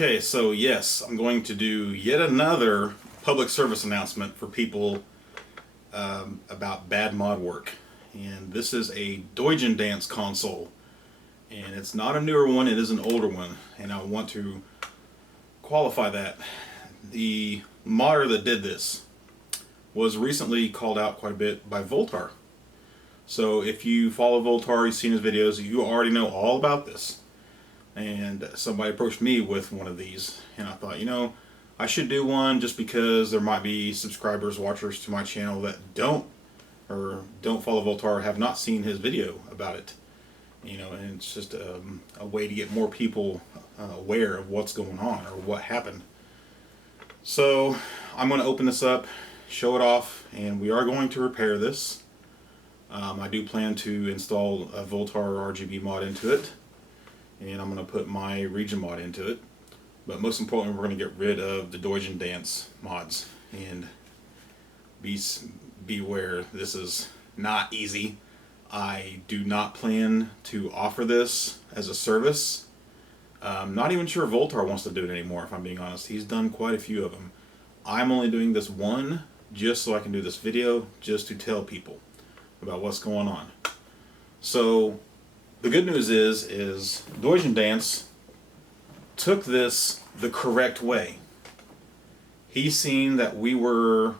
Okay, so yes, I'm going to do yet another public service announcement for people about bad mod work. And this is a Doujindance console. And it's not a newer one, it is an older one. And I want to qualify that. The modder that did this was recently called out quite a bit by Voultar. So if you follow Voultar, you've seen his videos, you already know all about this. And somebody approached me with one of these, and I thought, you know, I should do one just because there might be subscribers, watchers to my channel that don't follow Voultar or have not seen his video about it. You know, and it's just a way to get more people aware of what's going on or what happened. So I'm going to open this up, show it off, and we are going to repair this. I do plan to install a Voultar RGB mod into it. And I'm going to put my region mod into it. But most importantly, we're going to get rid of the Doujindance mods. And beware, this is not easy. I do not plan to offer this as a service. Not even sure Voultar wants to do it anymore, if I'm being honest. He's done quite a few of them. I'm only doing this one just so I can do this video, just to tell people about what's going on. So the good news is Doujindance took this the correct way. He's seen that we were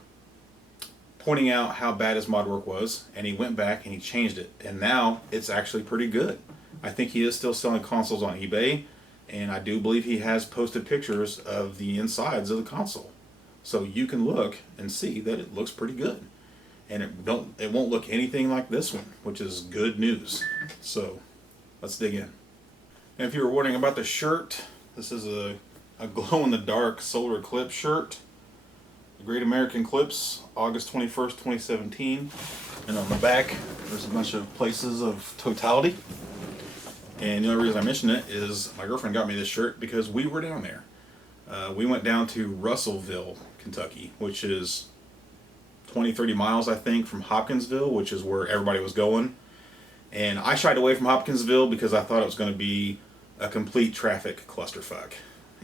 pointing out how bad his mod work was, and he went back and he changed it, and now it's actually pretty good. I think he is still selling consoles on eBay, and I do believe he has posted pictures of the insides of the console. So you can look and see that it looks pretty good. And it won't look anything like this one, which is good news. So let's dig in. And if you were wondering about the shirt, this is a glow-in-the-dark solar eclipse shirt. The Great American Eclipse, August 21st, 2017. And on the back, there's a bunch of places of totality. And the only reason I mention it is my girlfriend got me this shirt because we were down there. We went down to Russellville, Kentucky, which is 20-30 miles, I think, from Hopkinsville, which is where everybody was going. And I shied away from Hopkinsville because I thought it was going to be a complete traffic clusterfuck.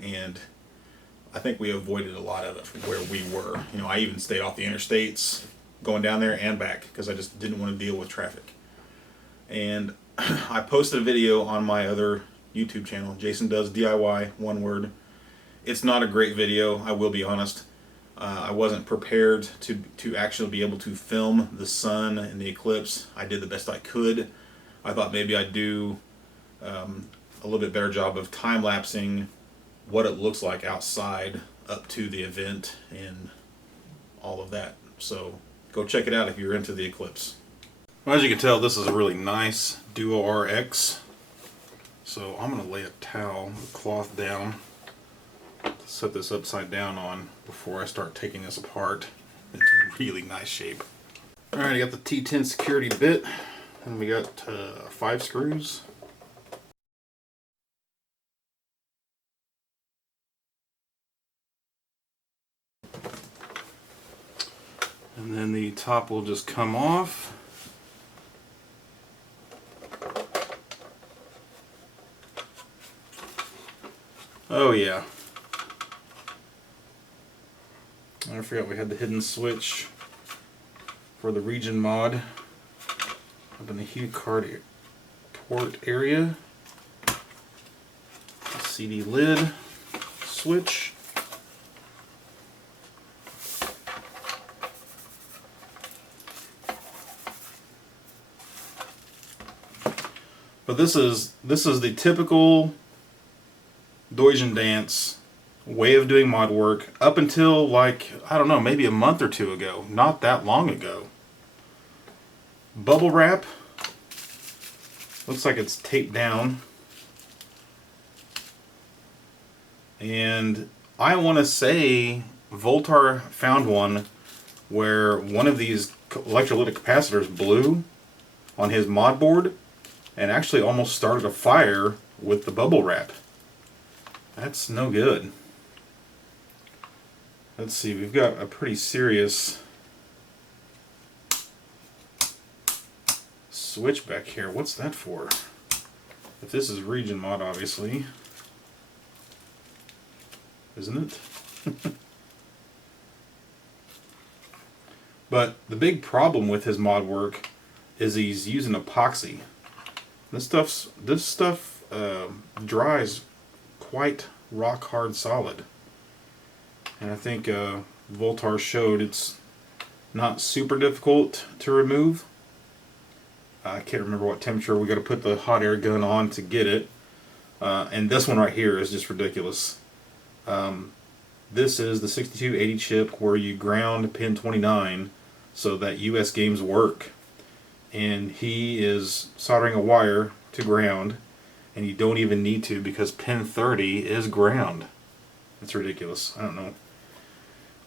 And I think we avoided a lot of it from where we were. You know, I even stayed off the interstates going down there and back because I just didn't want to deal with traffic. And I posted a video on my other YouTube channel, Jason Does DIY, one word. It's not a great video, I will be honest. I wasn't prepared to actually be able to film the sun and the eclipse. I did the best I could. I thought maybe I'd do a little bit better job of time-lapsing what it looks like outside up to the event and all of that. So go check it out if you're into the eclipse. Well, as you can tell, this is a really nice Duo RX. So I'm going to lay a towel, a cloth down, set this upside down on before I start taking this apart. It's really nice shape. Alright, I got the T10 security bit, and we got 5 screws. And then the top will just come off. Oh yeah. I forgot we had the hidden switch for the region mod up in the hue card port area. The CD lid switch. But this is the typical Doujindance way of doing mod work up until, like, I don't know, maybe a month or two ago. Not that long ago. Bubble wrap. Looks like it's taped down. And I want to say Voultar found one where one of these electrolytic capacitors blew on his mod board and actually almost started a fire with the bubble wrap. That's no good. Let's see, we've got a pretty serious switch back here. What's that for? If this is region mod, obviously. isn't it? But the big problem with his mod work is he's using epoxy. This stuff dries quite rock hard solid, and I think Voultar showed it's not super difficult to remove. I can't remember what temperature we got to put the hot air gun on to get it. And this one right here is just ridiculous. This is the 6280 chip where you ground pin 29 so that US games work. And he is soldering a wire to ground, and you don't even need to because pin 30 is ground. It's ridiculous. I don't know.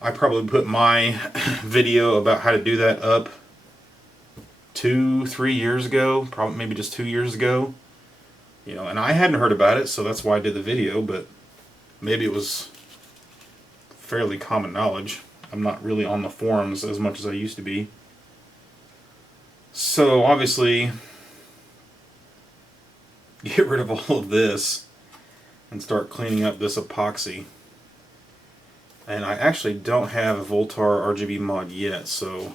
I probably put my video about how to do that up 2-3 years ago, probably maybe just 2 years ago. You know, and I hadn't heard about it, so that's why I did the video, but maybe it was fairly common knowledge. I'm not really on the forums as much as I used to be. So obviously, get rid of all of this and start cleaning up this epoxy. And I actually don't have a Voultar RGB mod yet, so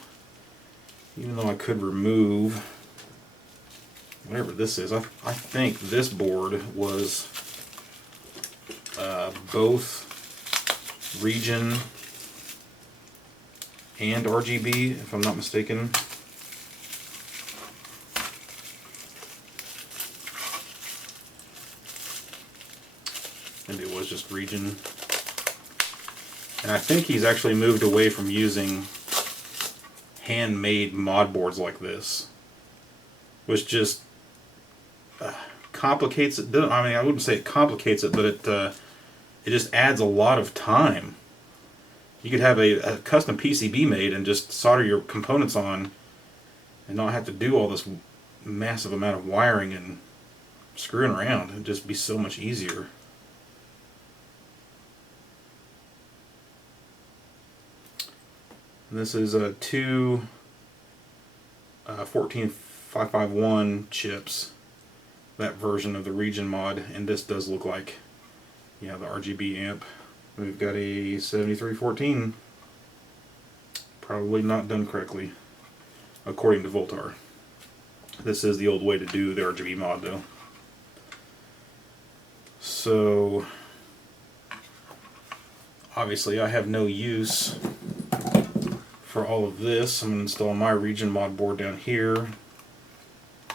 even though I could remove whatever this is, I think this board was both region and RGB, if I'm not mistaken. Maybe it was just region. And I think he's actually moved away from using handmade mod boards like this, which just complicates it. I mean, I wouldn't say it complicates it, but it just adds a lot of time. You could have a custom PCB made and just solder your components on and not have to do all this massive amount of wiring and screwing around. It'd just be so much easier. And this is two 14551 chips, that version of the region mod, and this does look like, yeah, the RGB amp. We've got a 7314, probably not done correctly, according to Voultar. This is the old way to do the RGB mod, though. So, obviously I have no use for all of this. I'm going to install my region mod board down here,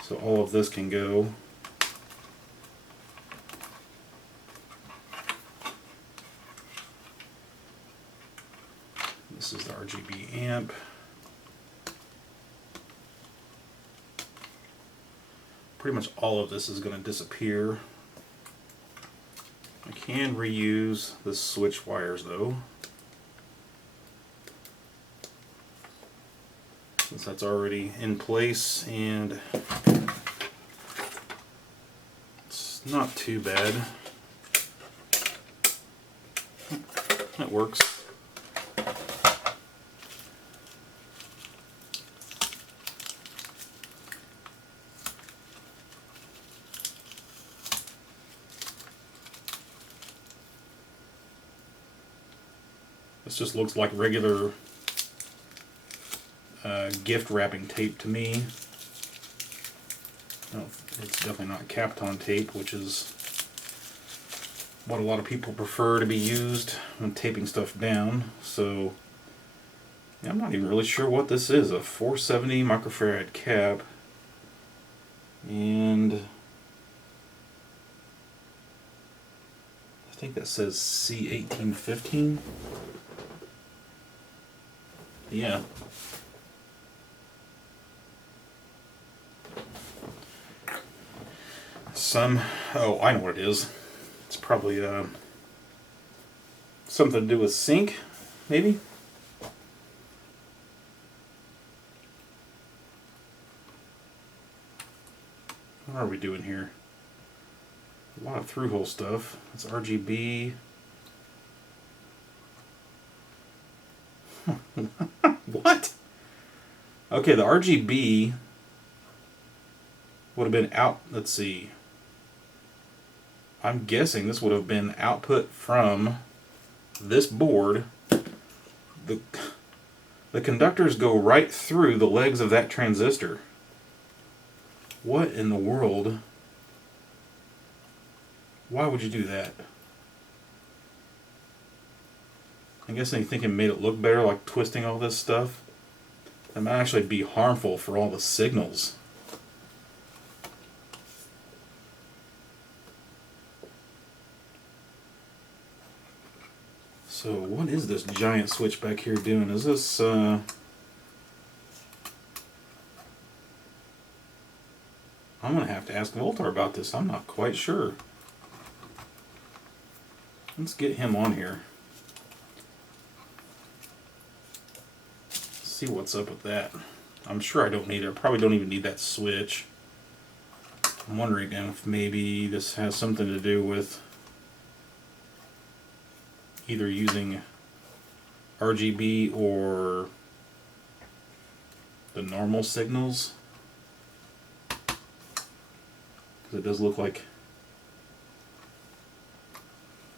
so all of this can go. This is the RGB amp. Pretty much all of this is going to disappear. I can reuse the switch wires though, since that's already in place, and it's not too bad. That works. This just looks like regular gift wrapping tape to me. No, it's definitely not Kapton tape, which is what a lot of people prefer to be used when taping stuff down. So I'm not even really sure what this is. A 470 microfarad cap, and I think that says C1815. Yeah. Oh, I know what it is. It's probably something to do with sync, maybe? What are we doing here? A lot of through-hole stuff. It's RGB. What? Okay, the RGB would have been out. Let's see. I'm guessing this would have been output from this board, the conductors go right through the legs of that transistor. What in the world? Why would you do that? I guess they think it made it look better, like twisting all this stuff. That might actually be harmful for all the signals. So what is this giant switch back here doing? Is this I'm gonna have to ask Voultar about this. I'm not quite sure. Let's get him on here. See what's up with that. I'm sure I don't need it. I probably don't even need that switch. I'm wondering if maybe this has something to do with either using RGB or the normal signals. Because it does look like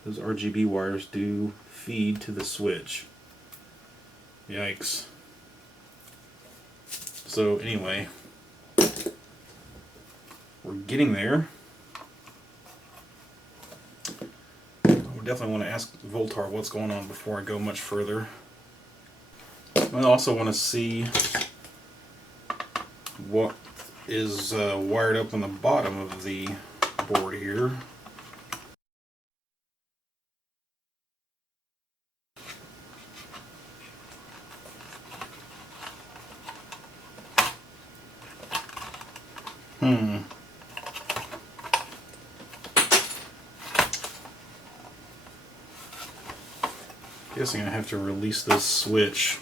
those RGB wires do feed to the switch. Yikes. So anyway, we're getting there. I would definitely want to ask Voultar what's going on before I go much further. I also want to see what is wired up on the bottom of the board here. Guessing I have to release this switch.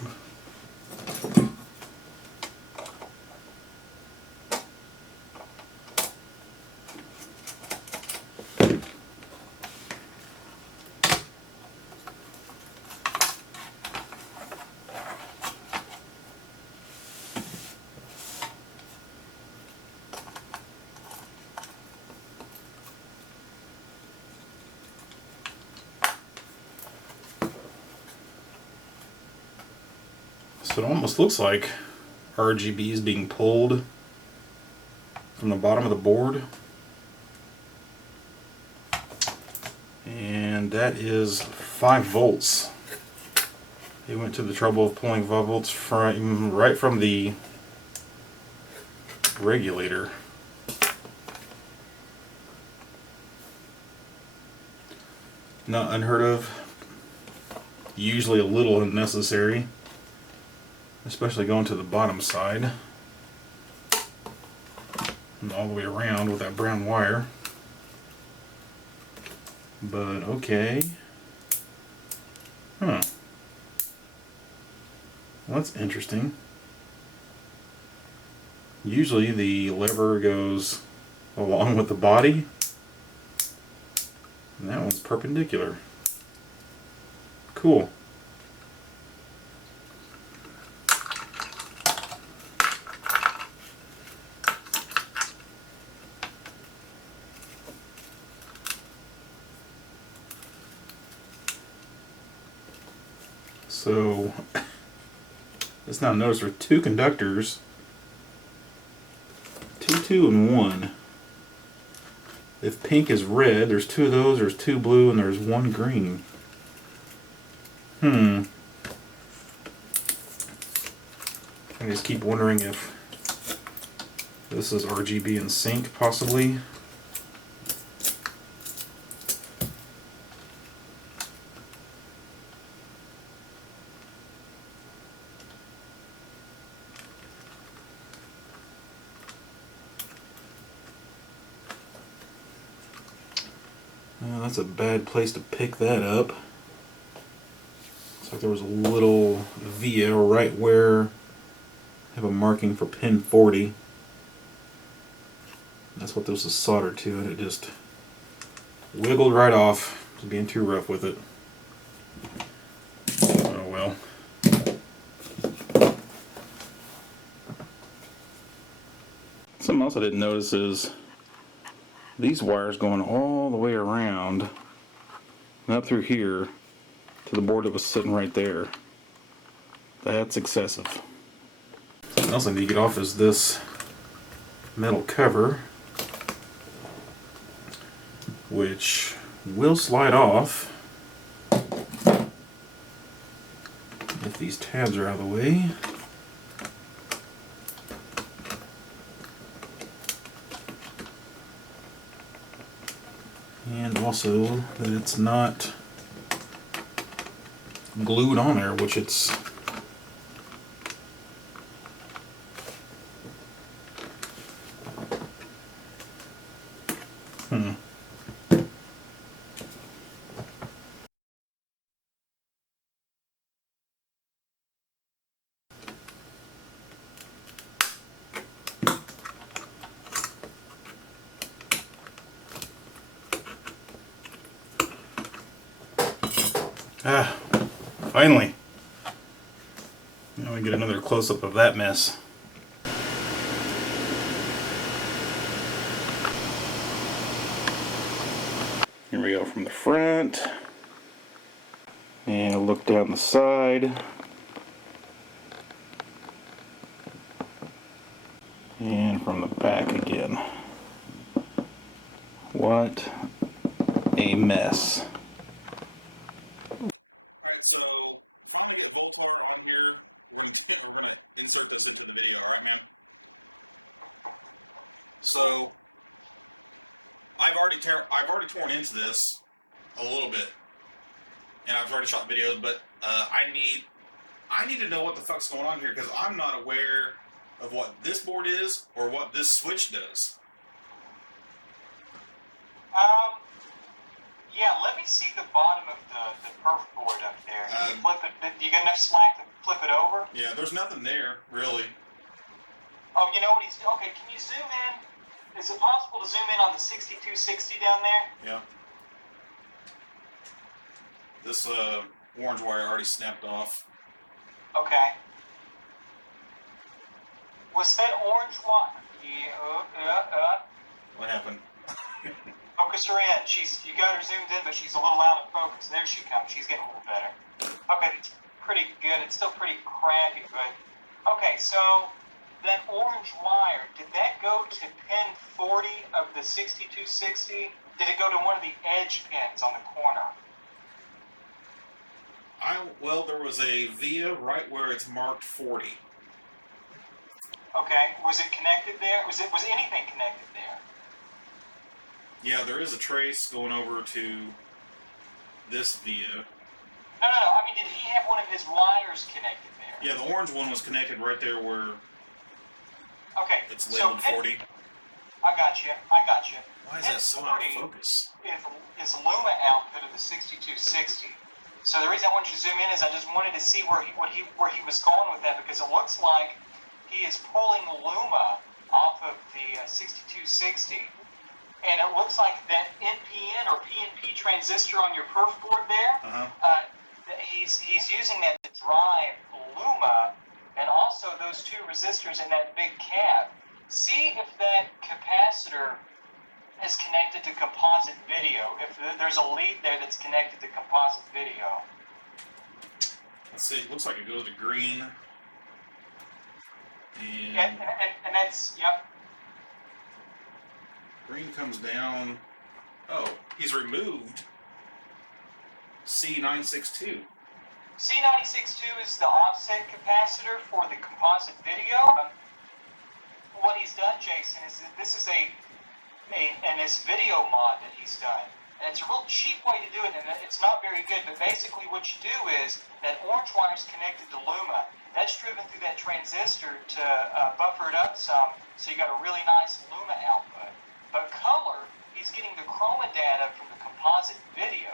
So it almost looks like RGB is being pulled from the bottom of the board. And that is 5 volts. They went to the trouble of pulling 5 volts from right from the regulator. Not unheard of. Usually a little unnecessary. Especially going to the bottom side and all the way around with that brown wire. But okay. Huh. Well, that's interesting. Usually the lever goes along with the body, and that one's perpendicular. Cool. So, let's now notice there are 2 conductors, 2, and 1. If pink is red, there's 2 of those, there's 2 blue, and there's 1 green. I just keep wondering if this is RGB in sync, possibly. Well, that's a bad place to pick that up. Looks like there was a little via right where I have a marking for pin 40. That's what this is soldered to, and it just wiggled right off. Just being too rough with it. Oh well. Something else I didn't notice is these wires going all the way around and up through here. to the board that was sitting right there. That's excessive. Something else I need to get off is this metal cover, which will slide off if these tabs are out of the way. And also that it's not glued on there, which it's finally. Now we get another close-up of that mess. Here we go from the front. And a look down the side. And from the back again. What a mess. Alright, so finally get Voultar on here. We're gonna insert this into the video, alright, man? So I've already torn into this a little bit, and I've already shot videos, but I need to know what the fuck's going on here, because I'm not aware of what this board is or what this switch does. Yeah, let me see the bottom of the perf board up there. Can you flip it? Do you get enough slack to flip it over? Yeah, there's nothing there, really. Oh, you know what he's... Okay, can you zoom in? Is it possible to zoom in on the 6260 down there? Yeah. This orange wire already snapped off. Okay. Was that orange wire? Yeah, What happened? Focus her in. You got her zoomed in, but she's a little out of focus. There she comes. She's getting a little better. Okay, it's pretty good. It's still pretty crappy, but... Okay, so that orange wire, did that go to pin 40 of the 6260? Did it go to one of the edge pins on the corner? Well, there was a via right where it's marked 40. Okay, was it connected there? Was anything connected there? Yeah, there is a trace going over to this via. No. I mean, did he have one of his wires connected there? Yeah, the orange one was connected right there where it's labeled 40. I got you. Why is that so out of focus? Is Luma output of the 6260. So the reason I wanted you to zoom in is I just wanted to see where he was going with that, because it looks like he is pulling Luma off of the 6260. And it looks like that NPN or PNP transistor on your perf board there, he's using that to drive Luma, and also those two resistors in that big cap. See if that capacitor is connected to composite video, if there's a lead there that's connected to composite video. Let's see, it looks like it goes to green. And that's, yep. Green comes down. Oh, he's removed C962. C962 is the offset capacitor for the composite video. What he's done, Jason, is that this is this video mod that he's done. And it's a real cheap way to do it, and it's not very good, but basically what you do is that orange wire is connected to Luma. That's driven through that transistor to buffer it up some, so you got a really nice Luma output. But color, he's getting the chroma data from the composite video.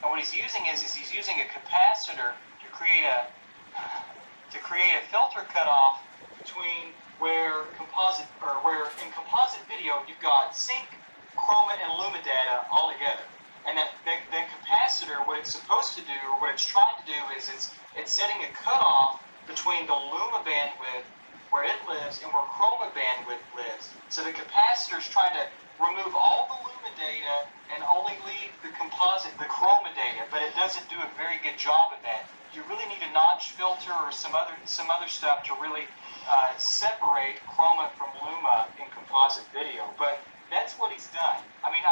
And what he's using is he's using a capacitor to create a filter cutoff between where in composite video you've got sync, chroma, and Luma data all together. And that capacitor, what it's supposed to do, or what it's trying to do, is it's setting a cutoff between the Luma bandwidth where it lives and where chroma bandwidth lives. So the capacitor is trying to remove all the Luma data and only leave the composite, the chroma data, but it doesn't do a very good job of that. You really need a notch filter or some other stuff to really separate chroma from Luma in composite video. But that's what he's done. I mean,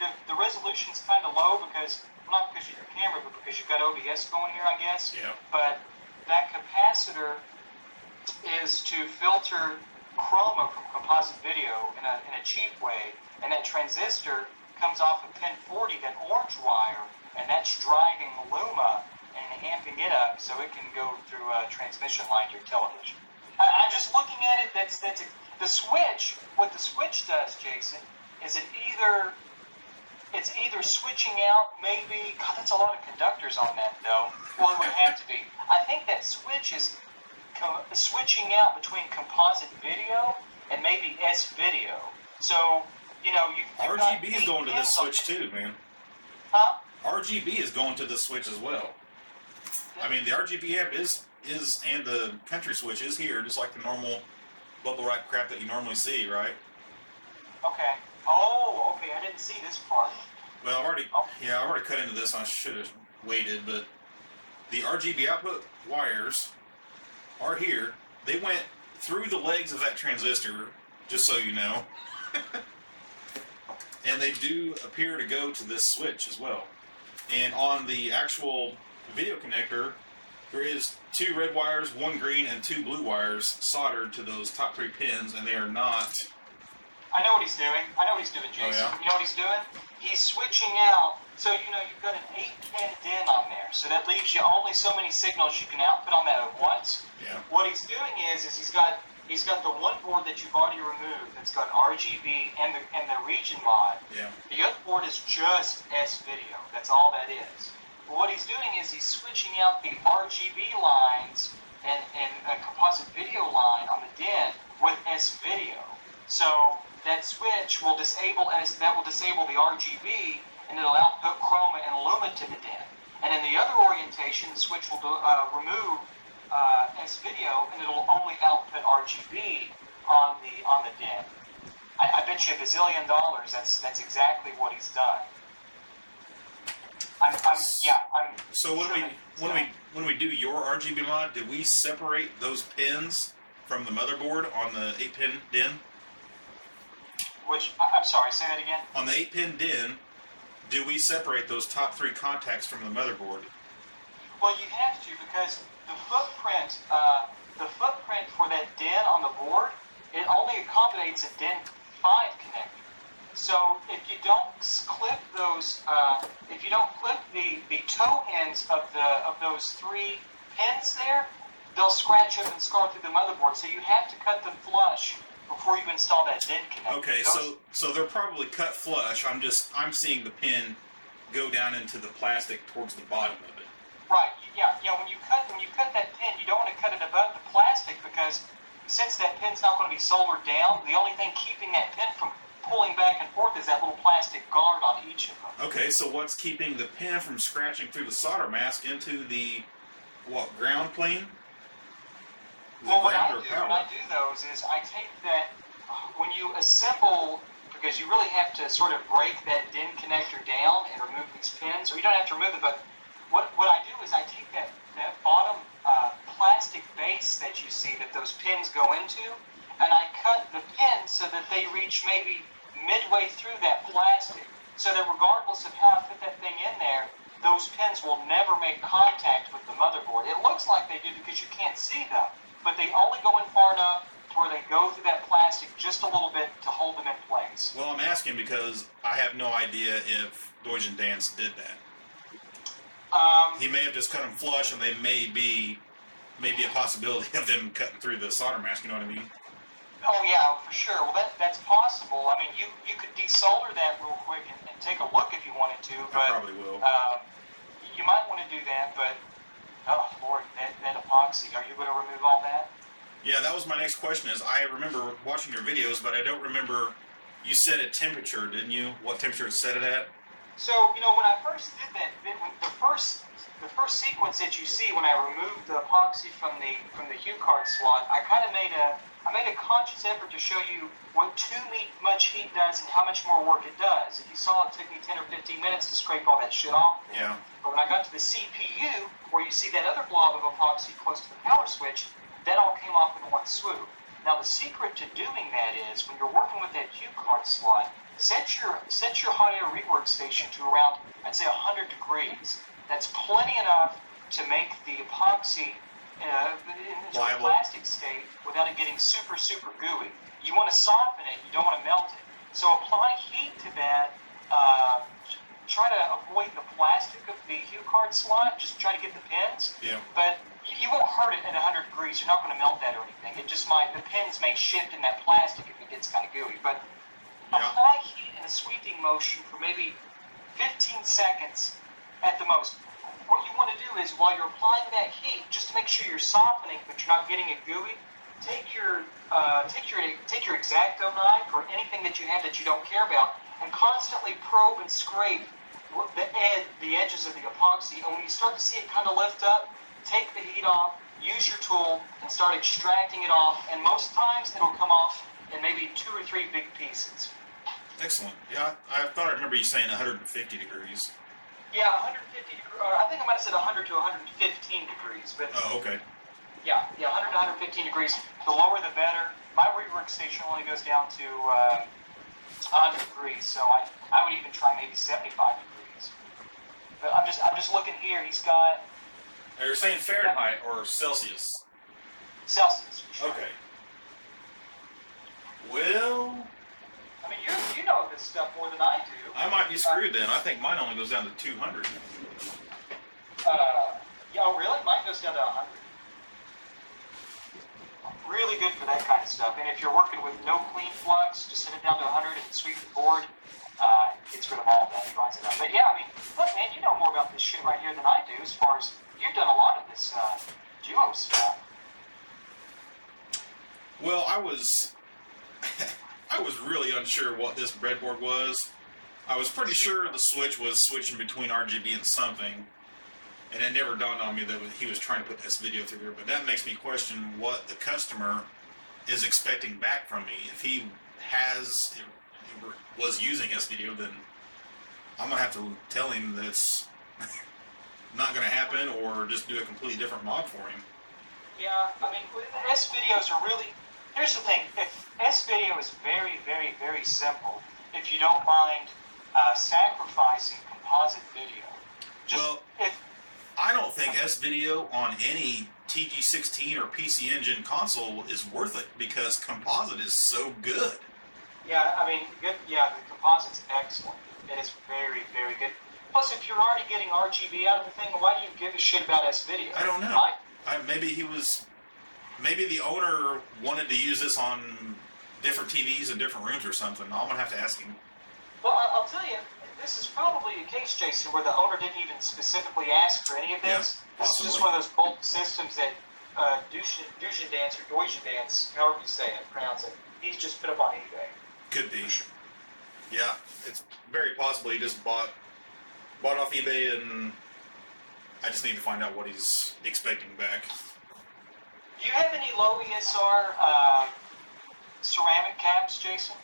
the resolution's kind of low because, well, not because of your camera, but because you've got OBS going here, I guess. Yeah. But that capacitor is to filter chroma from composite video in a cheap way, and that transistor comes off of pin 40, that orange wire, and that's driving the Luma and amping it up so it can go through a transmission line to your television. I'm just looking at it. That's the switch. What the switch does, Jason, is it's either switching out, maybe. God, that's a lot of conductors on that, though. Well, it would have to be. I think that switch is switching out between composite video and maybe S video. So, you know, RGB is going to this switch too, man. Huh? RGB is going to the switch as well. I mean, the RGB amp is and the country switch is here, just like the normal bubble wrap crap that you normally see, right? Okay. Oh, okay. I didn't see this part. Well, I already cut into this. I should have waited, but the RGB output wires are here. They went through the legs of that transistor, just so you know. And they do appear to go to this switch as well. And on the actual video connector, there is 2 red wires, 1 green, and 2 blue wires soldered to those top 3 pins, and they are not... I know what he's doing. Jason. Oh, yeah? You know what he's doing? He's switching out. So, you know, you've got an 8-pin DIN on there. So that leaves you only so many signals you can output on that at once. Yeah. What he's doing is he's got the one board that you've already removed that's got RGB and the region mod. Yeah. The other board is just S video. That's all that is. But what he's doing is he's switching out the RGB lines and a composite video line on the DIN with S video. So that switch will disable the RGB, and it'll output chroma and Luma to the DIN. And in the other orientation, the switch will remove S video, and it'll only output RGB on the DIN. I bet you $1 bazillion. That's exactly what he's done. So when we do your RGB mod, do we separate those pins from the motherboard on the 8-pin DIN? I'm sorry, say that again? On the 8-pin DIN, do we separate those top 3 contacts from the motherboard? Well, you have to, because the footprint for that DIN on the board, it only accommodates a DIN 5 connector. So if you don't clip those, the toe ends of those 3 pins there, they'll scratch up and scar through the motherboard. So you have to cut them flush before you install that DIN connector. Okay, so they're probably cut flush. I'm seeing the pin go down into the plastic towards the bottom of it. Right. Yeah. When you cut that pin, you don't want to cut it above the plastic, because since that pin's not going to be soldered down, the only thing keeping that pin from pulling back and forth is that little plastic guard on each of them. Okay, so what's keeping the pin from scratching through the solder mask into the ground plane? Well, what I do those is I take that, when you assemble, because you really have to sort of break that DIN connector down and remove these pins, or you don't have to remove it, but what I do is I take that bottom plastic base that you see that those pins go into, and I cut the pins so that they reach maybe midway through that plastic, so that regardless of how I put that thing in there, those pins will never make contact with the motherboard. It looks like they do because you can't see them, but they only go in far enough to where they go through that plastic just a little bit to hold them in place. Well, I'm asking because I have no idea if Doujindance did that. He may have just cut them flush, and they may be a possibility of them cutting through the solder mask. You know what I mean? Oh yeah, for sure. Well, that's possible. I mean, you could desolder that real quick and take a look if you wanted to. But, I probably will. You might want to do that, but oh Lord, that epoxy. Are you going to remove all that? Yeah, that was my next question. Is I remember watching your videos, but I don't remember. You set a temperature, didn't you? What temperature to set it at? So, you know, when I first did that, the first sequence that you see when I removed the epoxy from the HUE card slot, I kind of made I made a conscious effort to show you what too much heat does and how much more work it does. If you saw, it took me 10 or 15 minutes to scrape all that shit off. Yeah. But when I got to the CPU, where you see that other blob of epoxy close to the power switch, that all came off in one swoop. Now the secret to doing that is, when you're working with that cue card slot, set your hot air rework station to around, I'd say 100 degrees. That's plenty enough to make the epoxy into a plastic state without it getting super, super gooey. You want to soften it, you don't want to melt it. So apply heat to that. Try to avoid the plastic of the cue card slot. Just try to get the pins. Yeah. But you won't hurt it at 100 degrees. You're not going to melt that or anything. It just might, the pins may shift in that plastic if it gets kind of gooey. But apply heat in a sweeping motion for maybe 15 seconds at the most. What you want to do is, while you're applying that heat, just to make sure you're softening, but you're not getting it gooey, take your X-Acto knife or anything that you have that you don't care about, and constantly probe and scrape the edges of the epoxy. And when you start to see it kind of lift up, take the heat off, use your tool, and start extracting it off. And most times it'll come off in maybe 2 or 3 big pieces. Excellent. Yeah, I thought I remember you saying 150 degrees. Yeah, 150 degrees. I think I might have said 100 to 115 degrees. But Oh, okay. Yeah, 100 to 115 degrees. The lower the better. My rework station only goes down to 100 degrees, so I would even try maybe 75 degrees. But I'm just looking here. He's got Are you saying Fahrenheit or Celsius? Celsius. For sure. Okay. Well, I mean, you know this stuff more than I do. I might be screwed then. I think mine only goes down to 200. Yeah, oh really? Mine goes down to 100. Really good for that kind of stuff. And if you're working with no clean flux, just set it down to 100 and sweep the board. Gets rid of all that, dries it out. But yeah, I mean, look, man, you know more about this shit right here than I do. As far as you've done a lot of this duo stuff. Well, I was really unsure what this breadboard was. I was pretty sure the switch was switching between RGB and something, and it never dawned on me that he was trying to put S-video through there. But that makes me question what the customer is expecting back from me. If he was using S-video, then I'm gonna have to tell him that's not gonna happen, or just do a completely different mod for him. Yeah, I mean, S-videos are really. Here's the thing: if S-video is very, very, very simple. If you don't mind sacrificing composite video, I don't think S-video on any TG16 or PC Engine console is worth it because composite is so good. Yeah, I mean, good. Yeah, the composite's excellent. It is very, very good. Plus, if you're already getting RGB out of the thing, why do you give a shit about S-video? I don't know. Maybe the owner wanted to use this on different TVs in different rooms or something. I'm gonna have to ask him. Well, I'll tell you, this is probably a case, Jason, where the owner didn't even specifically ask for any of this. Yeah, this is just one of those bulk systems that Doujindance or Doujindance, however you say it, pronounce it, he's just put up on eBay. Could be. Yeah, it's very possible he just bought off eBay, and I just need to find out what he's expecting back. Do you have any low ESR ceramic caps, Jason?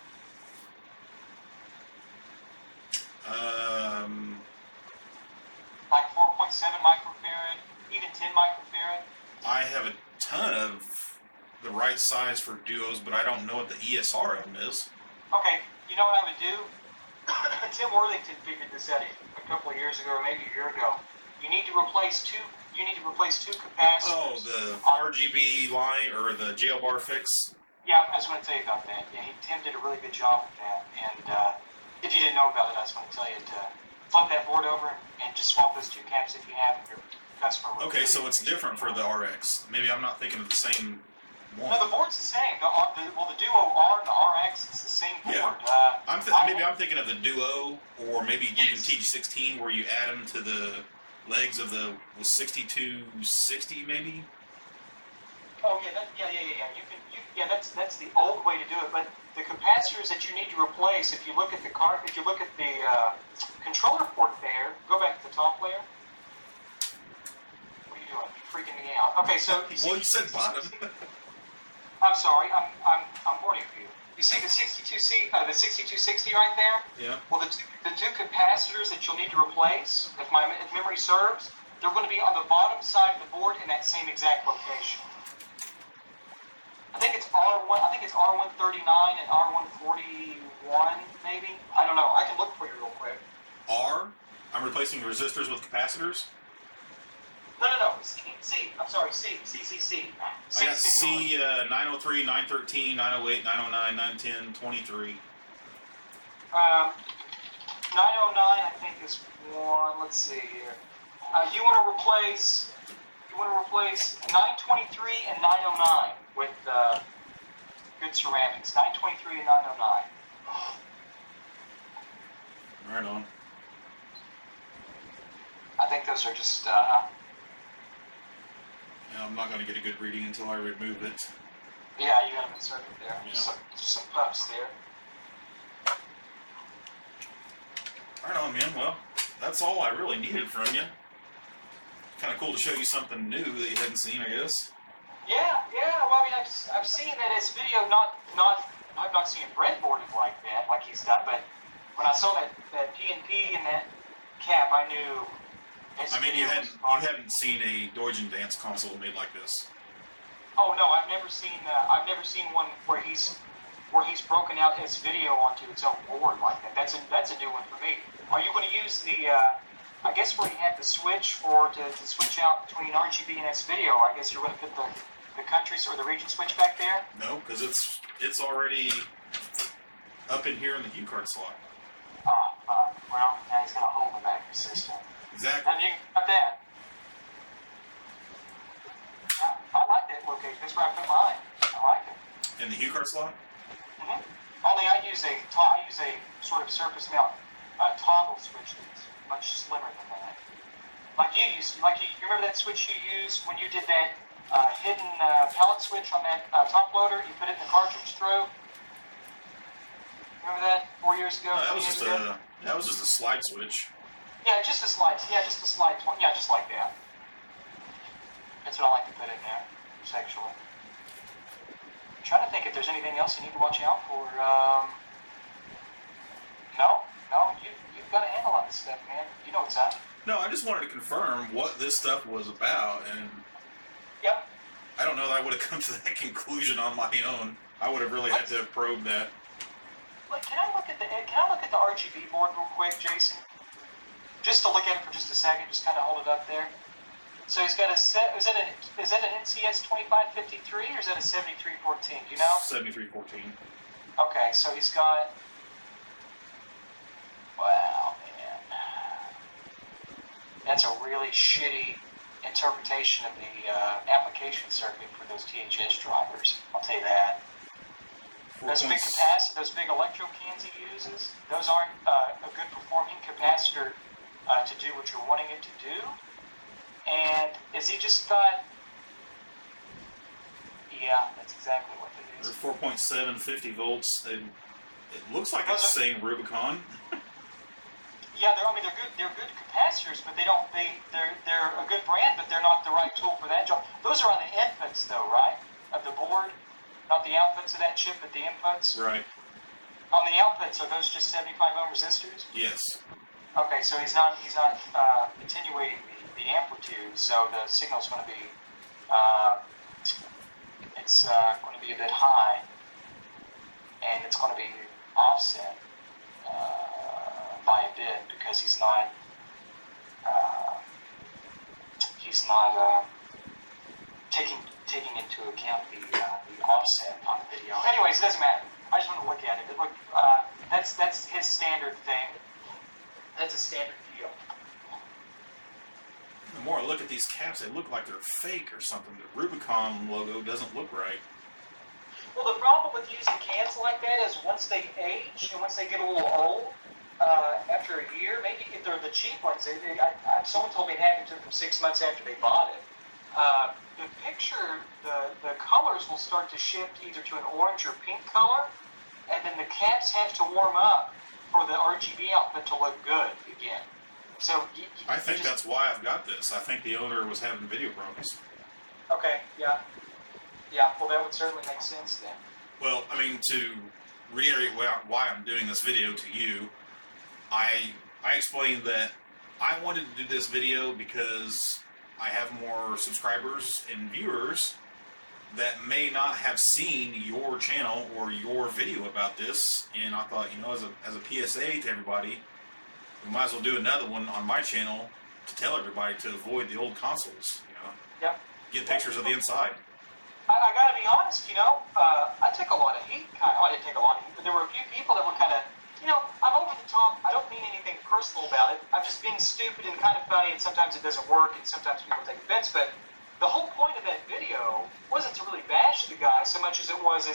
Like 4.7 microfarad, even 10 microfarad? I have a ton of the right size for duos, but I don't know what the ESR of them is. Okay, you know what I would do? Tim Worthington figured this out a couple of years ago, or maybe a year ago. You need to replace two capacitors. Oh, the RGB line or the jail bar fix. Yeah, I was going to tell you about that. Yeah, Tim did a really good job with that. And if you didn't know about it, I was going to tell you to flip that board over and just swap those two caps if you have your customer. Okay, so it's different for the RX. Maybe I'm not thinking of the same one. No, the board's the same. The Duo R and the RX is the same board. Yeah. Maybe I'm thinking of the Duo, or maybe even TG16, where you add them to the legs of the 6260, maybe. Oh yeah, that's the old way to do it. But the capacitors that you need to replace, if you look at the controller port there, go back to the top layer. What are you doing? You're freaking me out. Okay, so well, you said bottom. I'm sorry, I'm warning you. You see the 6260 right there? Yeah. Well, the two capacitors that you'll need to replace, if memory serves, they're going to be on the bottom side of the board in that same exact location. I think it's R139 and R141, maybe. I don't know. I can look for you real quick. I'm replacing resistors with capacitors. No. C. I'm sorry. C. I got C 903, 913, 908, 909, 910, 23. 909, I think, is one. Let's see here. You want to replace 923 and 909 with good ceramics. 923 and 909. Right on. I think those are just. I'm not going to get a good reading until I remove it. Yeah, you got them inserted there. Yeah. Some puffs there. Right on, man. Well, that's all I really needed from you. Kind of cool to show you something new that you hadn't seen, I guess. Yeah. Well, I mean, I've seen that his video. I've not seen it breadboarded like that, like he's done. But when I saw that P&P and that cap, I knew. I mean, you hadn't seen a Doujindance console made like this. Oh no, I've never seen one where he's broken out his video onto its own board like that. That's a new one for me. Are you going to use the? I guess where you had the switch to switch out between RGB and S video. I guess you're going to put the countries or the region switch back there. No, because it's already up in here in the U-card slot. Well, now he's got a hole in the back of the system. Exactly. And you got that. I like that location. That's where I put mine. I like it. In the U-card slot? Mm-hmm. Only I use a sort of surface mount toggle switch that's much slimmer than that. You remember that switch you used when you did that hidden pellet switch on that top loader? You put it in the cartridge throw. Remember that 4 years ago? No, that was just a slide switch. Yeah, just a slide. Yeah, just a slide. Yeah, just like that. That's what I like to put in there, sexually. I'm trying to think if there's anything else you need to watch out for. No, you've got a handle on this stuff, man. You know what's up. No, I just wanted to confirm what this stuff was about, and Yep. I don't know that I would have come to that conclusion on my own. I would have really had to have probed that. Wait, can I look at the RGB board real quick, Jason? Just to look at it for just a second, just kind of hold it up there. So he's got a set. Is that an NCS 2553 or is that a 7314? Do you know? 7314. Okay, so he's got. Wow, man, that's a really shitty interpretation of the application circuit for those THS drivers. I'll tell you that. Those big capacitors, those big electro cans he uses, those aren't a good performing capacitor to do what you're wanting it to do. And is he just got? Yeah, that's exactly what it is. They're 4.7, 50 volts. It looks like it's saying Rubicon. Yeah, they're good capacitors, but they're a good brand, but they're not the right tool for that job. Those are on the inputs though, right? Of the board, not the outputs of that chip, but the inputs. Right. On the outputs, are those just 75 ohm resistors? Yes. Okay, so he's not attenuating the amplitude, so the signal's going to be going to be a bit high, and it's going to be offset by a bit because he's not taking into account the offset on the video. Anyways, it doesn't matter. I just want to look at it. That's his standard thing. That's a standard deal. The more I look at these caps, they look like they're fake or something. The Rubicon logo doesn't look right. Well, the problem with using cans like that is once they age and once they get a little old, after a year, maybe if they're the cheap ones, someone told me it happened to them 6 months after they bought it. The picture, the colors will start to shift either to an orange or pink color, and then the caps have to warm up for the RGB output to look good again. So I think that's why I've got this. I think the owner was having video problems. Okay, yeah. Yeah, well, that would certainly make sense then. Well, I mean, to reiterate why I'm doing this video to you, I explained that I wanted to do this video because I have more subscribers and viewers that may not have seen your channel or your video about this, and I thought, as a PSA to everybody, we might as well do another one on my channel to tell everybody to avoid the old consoles. Yep. Get pictures of the inside. I gotta be honest, I took a lot of heat. I didn't take a lot of heat, but there were a few people that were kind of, I'm over the top. I don't mean anything personal about it. I'm just being stupid and kind of funny, and sometimes it doesn't work, and sometimes people take offense, but the whole point of that video wasn't to really bash the guy so much as it was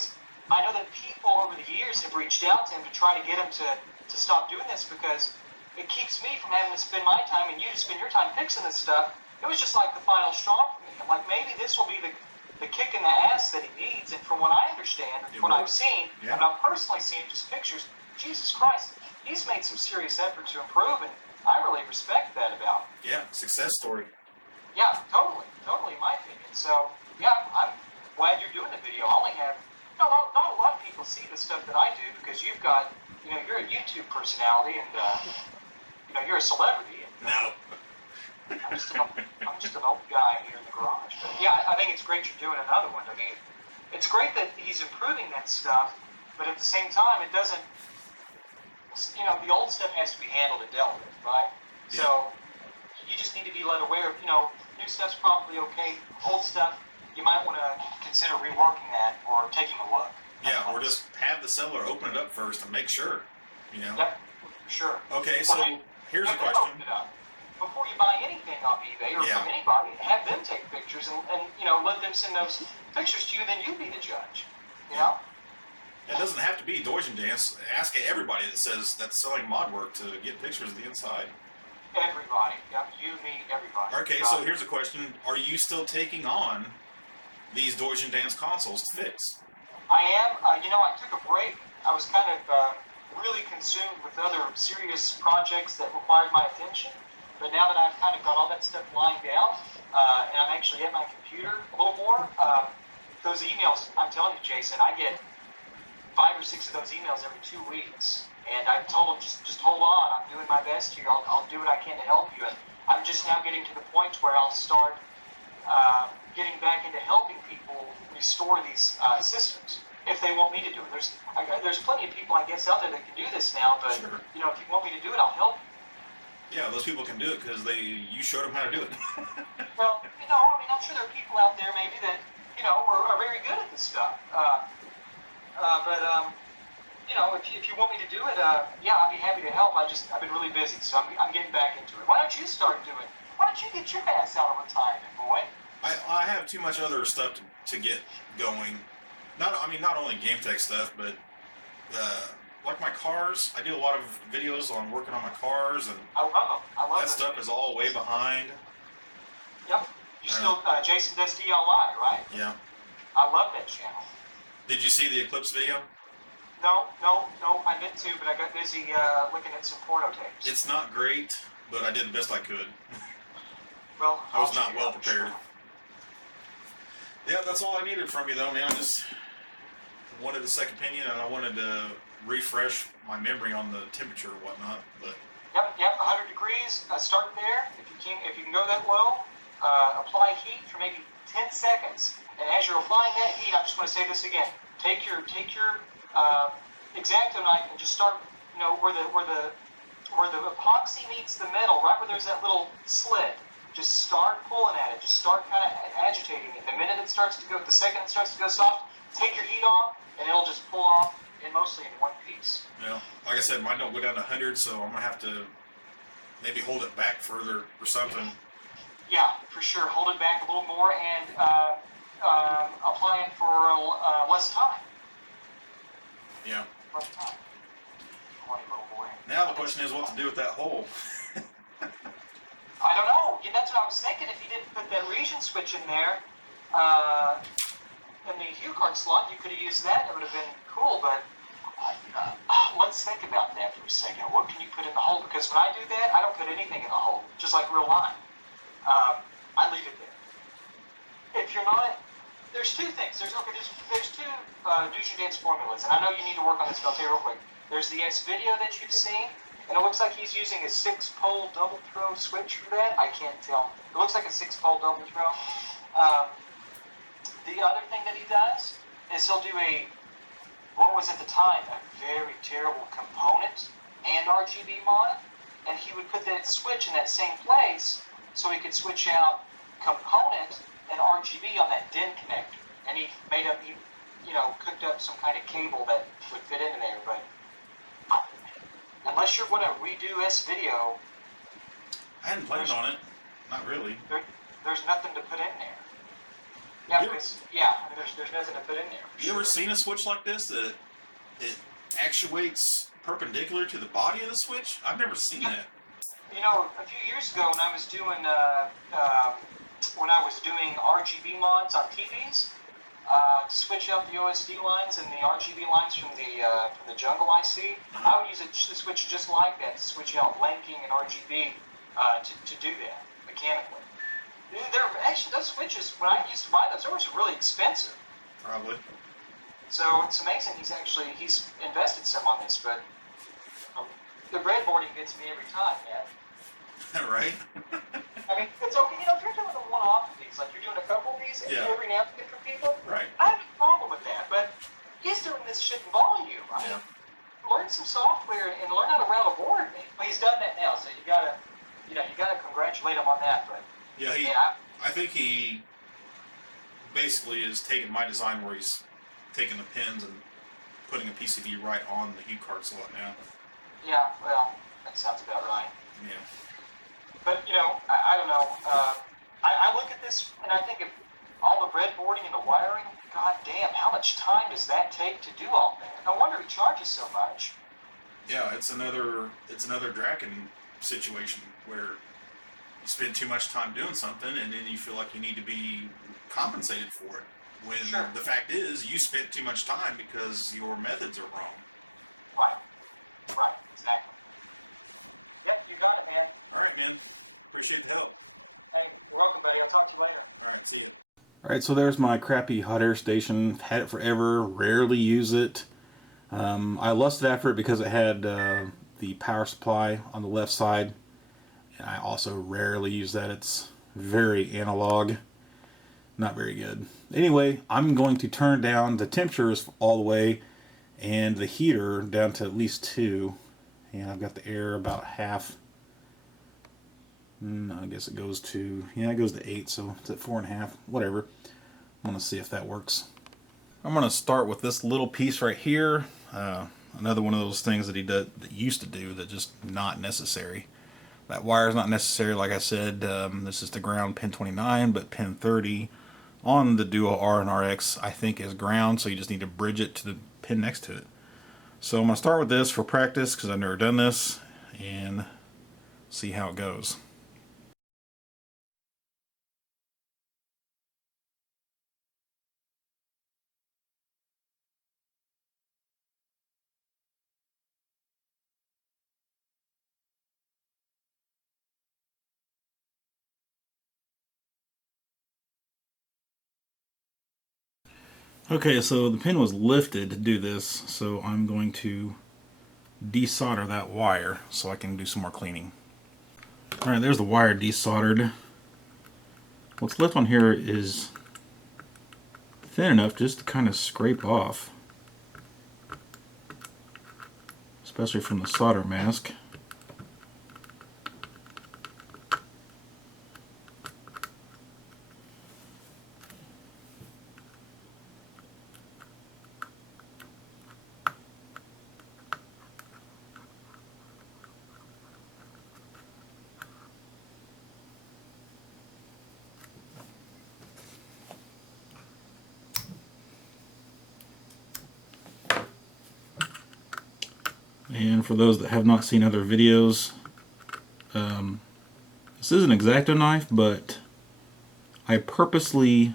I know that people over the years have reached out to him to try to get him to stop doing this because it keeps me from having to spend my time and you to spend your time fixing this stuff. It was just like the final straw for me. I'm like, maybe this will be the kick in the ass that he needs. And from what I understand, from what I've seen, I've not personally seen just pictures, Jesus Christ, he's made some serious effort to improve, and I really respect that about him. Yeah, success story. Yeah, totally, in my opinion. So, yeah, I'm glad you're doing the video. I only have, not a lot of people see the stuff that I do because you've got, you're a YouTube personality and, you're a celebrity. And, No. I'm just an old guy here in the garage. But yeah, I think it's great you're doing another one. I mean, it's great that he's improving that stuff, but at the same time, it doesn't, the old stuff has to be handled and dealt with, right? Yeah. So, you just need to be led aware of, new stuff's probably okay. Old stuff, you might want to consider reworking that or taking a look. Yeah, or just have the seller open it up first and make sure, Yep, for sure. Okay, so here's a question. Open it up. Before you buy anything off eBay or from anybody, have them take pictures and let them send those pictures to you, then you be the judge, It doesn't have to be Doujindance. Ask everybody that says that's selling mod work to get pictures of the inside. Everybody. Yep, you, me, everybody. Okay, so here's a question. Are you still taking on these Doujindance consoles to fix? I am. I took a break. I was kind of really consumed with other serious projects that required my attention. But now that I've kind of got all that stuff lined out, and I'm actually at my computer a little more, those emails, I'm telling you, Jason, I get 5 or 6 of those emails every 2 weeks. And I've told them, just hold on, I'm doing my best here, I'll do what I can to help you. And I'm just now getting to the point where I'll start getting back into helping people restore these systems, if they want me to do it. There's plenty of people, I guess, out there that can do this now, but, Sure. if you want me to do it, I'll help you. Yeah, those people can do it because you showed them how to do it. Well, I'm sure there are people out there maybe that, are very good at this stuff. If you want me to do it, I'd be happy to help. I've been really busy, so I'm getting back into it. Why don't you start doing it? Why don't you get your ass out of retirement, boy? I have too much other stuff to get going. Not only game tech stuff, but like my cars. I do a lot of videos on working on my cars, and I love them. that stuff is all way behind. Yep. You still, Jason does DIY, right? Yeah. I love that channel. Did you see the Eclipse video? No, I meant to, but I got busy looking at some porno tapes. It's not great, but I did the best I could. Well, I was not well prepared. Yeah, that's all I needed from you, though, man. I just wanted a second opinion, and I wanted to refresh my memory on the temperature and whatnot. But Yep, 100 degrees. Start there. If you can go that low, apply heat for maybe 10 seconds. And as you're applying that heat, I just want to say this again. Take your X-Acto knife and just start, where the epoxy meets the metal, right where there's that little slit. Just start pulling at it. Just start kind of agitating it. The minute it starts to go, the second it starts to go soft, take your heat off, and it'll just pull off, and mostly in one piece. Yeah, like I said, mine don't go down to 100, so I'm gonna have to maybe hold it back further or something. Yeah, for sure. Hold it back a little more and apply it for less time. Yeah. Less time. Funny little boy. Now the question is what to do with that hole. I don't know. Yeah, that's what I was thinking. If you didn't put that region switch in there, in the hue card slot, you could have used that. It would have been cool, but let's think about that for a second. What can you put in the hole? Because when I do that, I don't put anything in the hole, just like real line. I leave it there. If you're not, there's two things. There's two Doujindance formulas, and I know you need to work on this, but I'll tell you real quick. There's the S video that you've seen, and it looks like he's using a 6-pole double throw switch for that. I can't tell. It looks like a 6-pole double throw. The other thing that he does is he'll do what was at the time a very terrible component and RGB mod, and he would put that switch in that same place so he could switch out component and RGB on that DIN connector. And he cooked up some kind of cable that would fit into there, but unless you're going to redo S video, I hadn't planned on it. Not really. There's nothing to put in there. Yeah, there's nothing to put in there. You ever seen a switch like this that it actuates perpendicular to the body of the switch? I've never seen that. You know, a few years ago when I was doing RGB mods on TVs, to switch out the OSD lines and the RGB lines from the Jungle IC, I would use a switch just like that to switch out blanking and RGB to do that mechanically. Actually, those switches, when I used to buy those, they were really expensive. Probably. So it's amazing he's invested some on this, but the breadboarding gets me every time, man. Right? I mean, it's okay. You know, if you're doing a one-off of these, like you're doing a couple of these every now and then for people, right? I have no problem with that. But he's doing this shit in volume. I mean, learn some software and learn how to route a board. Well, he's done that now, so you gotta congratulate him on that. But I think he basically is taking my design where he's taking the pins and putting a PCB right on the U card slot now. Yeah, well, that sounds about right. Yeah. But, you know, I don't know. I look at this and I think of all the breadboarding and the wiring, god damn, how much time does that take to do all that? No wonder he charges so much. Yeah, it's another Draken situation where you spend too much time doing something and then you feel like you need to be compensated for it. When the fact is, you spent too much time because your methods are wrong. Right, exactly. Yep, you got it, man. All right, man. Appreciate the help. Hey, you're welcome, buddy. I'll talk to you later. All right, see you. All right, so there's my crappy hot air station. Had it forever, rarely use it. I lusted after it because it had the power supply on the left side. And I also rarely use that. It's very analog. Not very good. Anyway, I'm going to turn down the temperatures all the way and the heater down to at least 2. And I've got the air about half. I guess it goes to, it goes to 8, so it's at 4.5, whatever. I'm going to see if that works. I'm going to start with this little piece right here. Another one of those things that that used to do that just not necessary. That wire is not necessary, like I said. This is the ground pin 29, but pin 30 on the Duo R and RX I think is ground, so you just need to bridge it to the pin next to it. So I'm going to start with this for practice because I've never done this and see how it goes. Okay, so the pin was lifted to do this, so I'm going to desolder that wire so I can do some more cleaning. Alright, there's the wire desoldered. What's left on here is thin enough just to kind of scrape off, especially from the solder mask. And for those that have not seen other videos, this is an X-Acto knife, but I purposely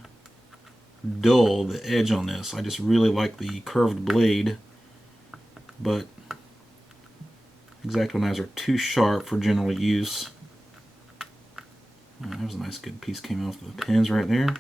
dull the edge on this. I just really like the curved blade, but X-Acto knives are too sharp for general use. There's a nice good piece came off the pins right there.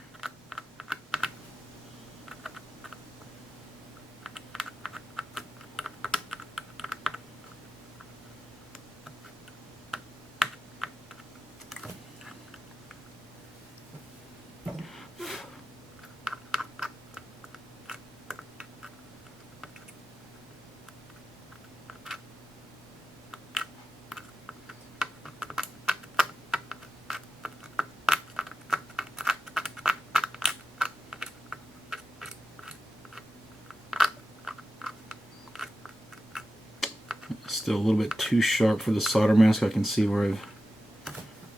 Still a little bit too sharp for the solder mask. I can see where I've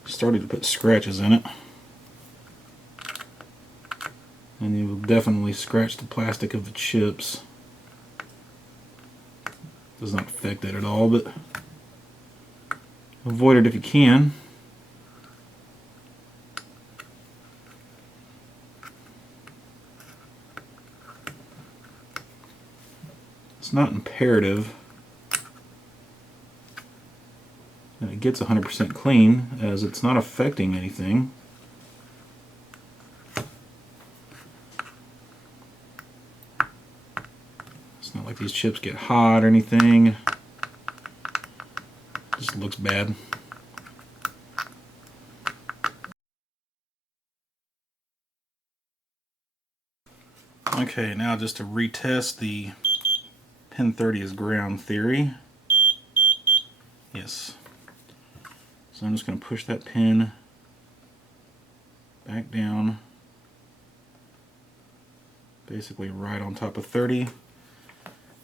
started to put scratches in it. And you will definitely scratch the plastic of the chips. Does not affect that at all, but avoid it if you can. It's not imperative that it gets 100% clean, as it's not affecting anything. It's not like these chips get hot or anything. It just looks bad. Okay, now just to retest the pin 30 is ground theory. Yes. So I'm just going to push that pin back down, basically right on top of 30,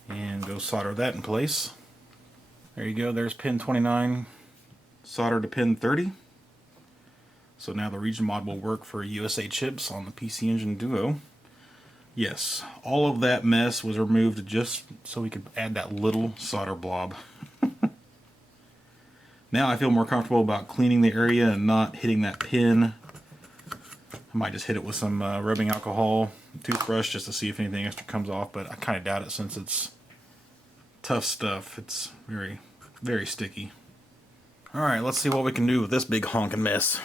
and go solder that in place. There you go, there's pin 29 soldered to pin 30. So now the region mod will work for USA chips on the PC Engine Duo. Yes, all of that mess was removed just so we could add that little solder blob. Now I feel more comfortable about cleaning the area and not hitting that pin. I might just hit it with some rubbing alcohol, toothbrush, just to see if anything extra comes off, but I kind of doubt it since it's tough stuff. It's very, very sticky. Alright, let's see what we can do with this big honking mess.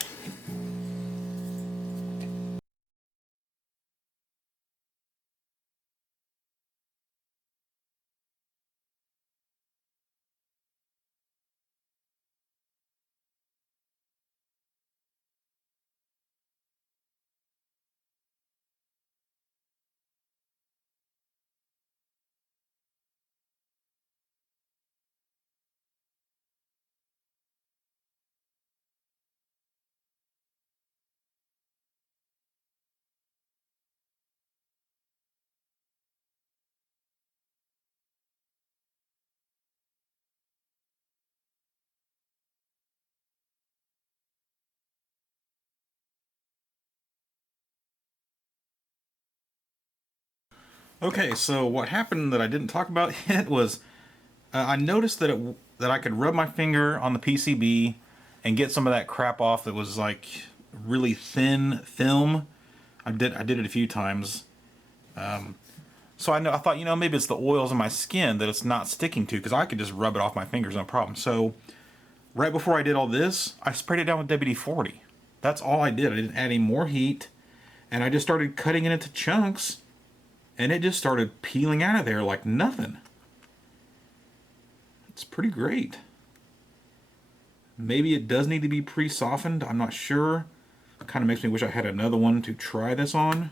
Okay, so what happened that I didn't talk about yet was I noticed that that I could rub my finger on the PCB and get some of that crap off that was like really thin film. I did it a few times. So I thought, you know, maybe it's the oils in my skin that it's not sticking to, because I could just rub it off my fingers, no problem. So right before I did all this, I sprayed it down with WD-40. That's all I did. I didn't add any more heat, and I just started cutting it into chunks, and it just started peeling out of there like nothing. It's pretty great. Maybe it does need to be pre-softened. I'm not sure. It kind of makes me wish I had another one to try this on.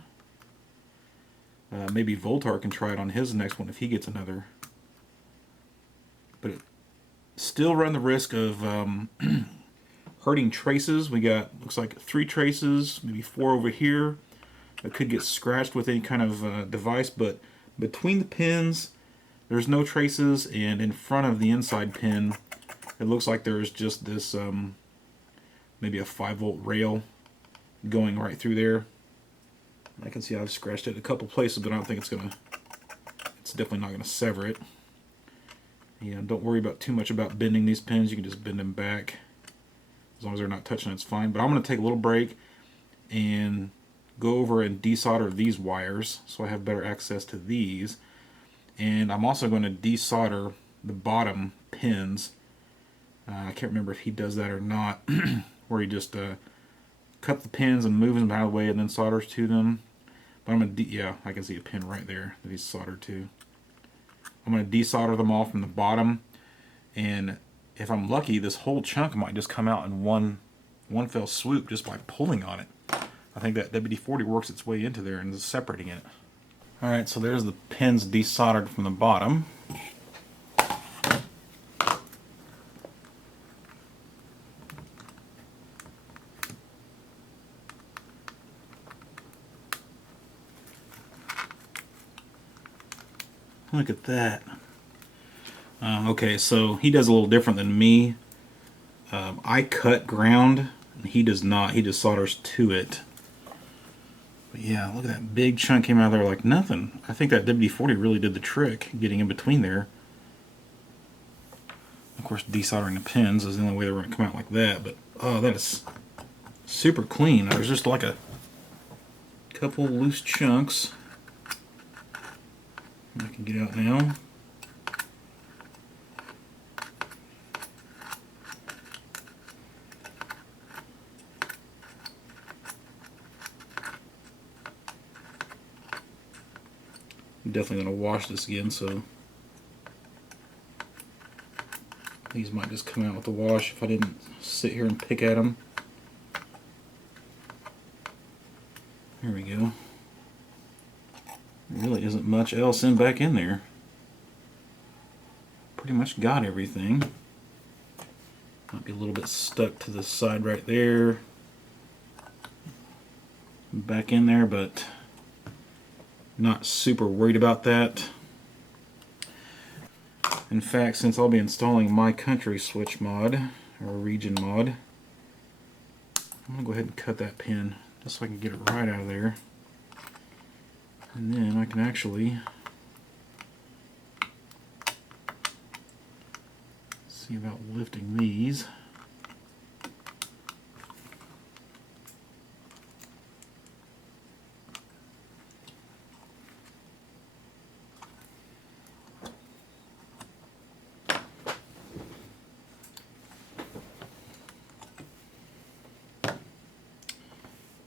Maybe Voultar can try it on his next one if he gets another. But it still run the risk of hurting traces. We got, looks like 3 traces, maybe 4 over here. It could get scratched with any kind of device, but between the pins, there's no traces, and in front of the inside pin, it looks like there's just this, maybe a 5-volt rail going right through there. I can see I've scratched it a couple places, but I don't think it's definitely not gonna sever it. Yeah, don't worry about too much about bending these pins. You can just bend them back. As long as they're not touching, it's fine. But I'm gonna take a little break and go over and desolder these wires so I have better access to these. And I'm also going to desolder the bottom pins. I can't remember if he does that or not, where he just cut the pins and moves them out of the way and then solders to them. But I'm going to, yeah, I can see a pin right there that he's soldered to. I'm going to desolder them all from the bottom, and if I'm lucky, this whole chunk might just come out in one fell swoop just by pulling on it. I think that WD-40 works its way into there and is separating it. Alright, so there's the pins desoldered from the bottom. Look at that. Okay, so he does a little different than me. I cut ground, and he does not. He just solders to it. But yeah, look at that big chunk came out of there like nothing. I think that WD-40 really did the trick, getting in between there. Of course, desoldering the pins is the only way they're going to come out like that. But oh, that is super clean. There's just like a couple loose chunks. I can get out now. I'm definitely going to wash this again, so these might just come out with the wash if I didn't sit here and pick at them. There we go. There really isn't much else back in there. Pretty much got everything. Might be a little bit stuck to the side right there. Back in there, but not super worried about that. In fact, since I'll be installing my country switch mod, or region mod, I'm going to go ahead and cut that pin just so I can get it right out of there. And then I can actually see about lifting these.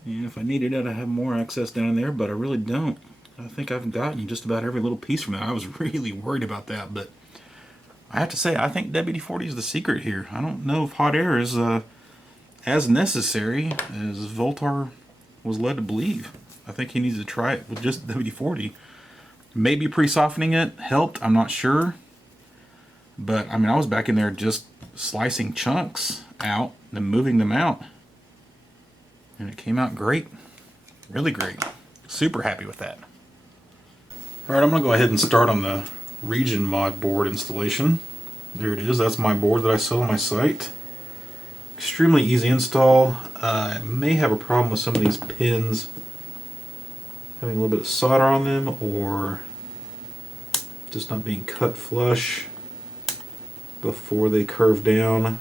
And if I needed it, I have more access down there, but I really don't. I think I've gotten just about every little piece from that. I was really worried about that, but I have to say, I think WD-40 is the secret here. I don't know if hot air is as necessary as Voultar was led to believe. I think he needs to try it with just WD-40. Maybe pre-softening it helped, I'm not sure. But, I mean, I was back in there just slicing chunks out and moving them out. And it came out great. Really great. Super happy with that. Alright, I'm going to go ahead and start on the region mod board installation. There it is. That's my board that I sell on my site. Extremely easy install. I may have a problem with some of these pins having a little bit of solder on them, or just not being cut flush before they curve down.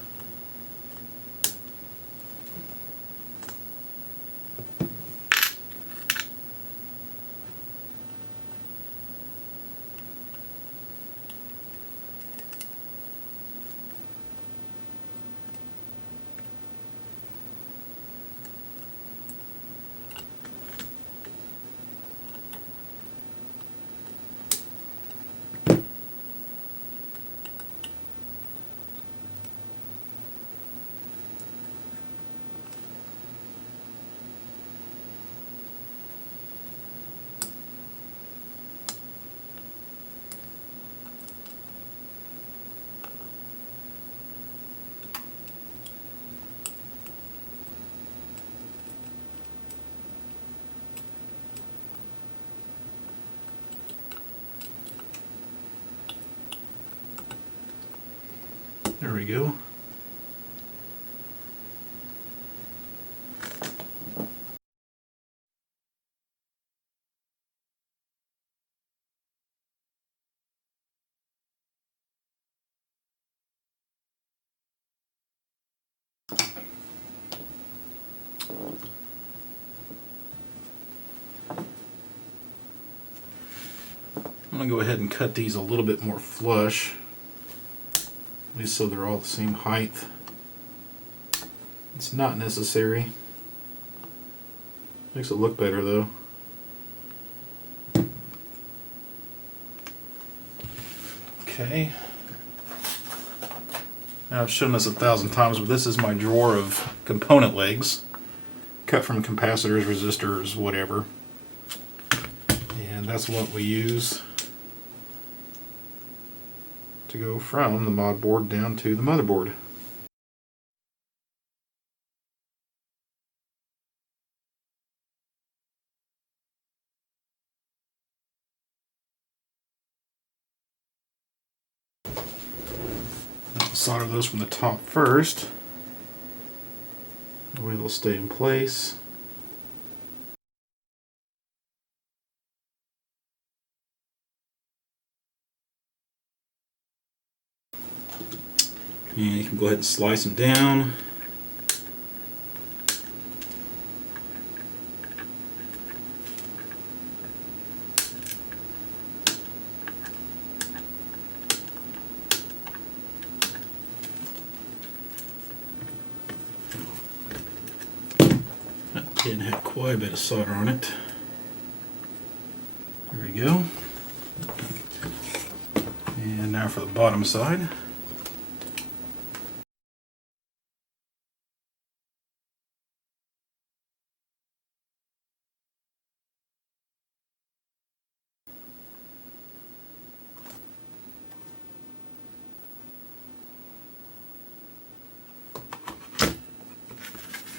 There we go. I'm going to go ahead and cut these a little bit more flush, at least so they're all the same height. It's not necessary. Makes it look better though. Okay. Now I've shown this 1,000 times, but this is my drawer of component legs, cut from capacitors, resistors, whatever. And that's what we use to go from the mod board down to the motherboard. Solder those from the top first. That way they'll stay in place. And you can go ahead and slice them down. That didn't have quite a bit of solder on it. There we go. And now for the bottom side.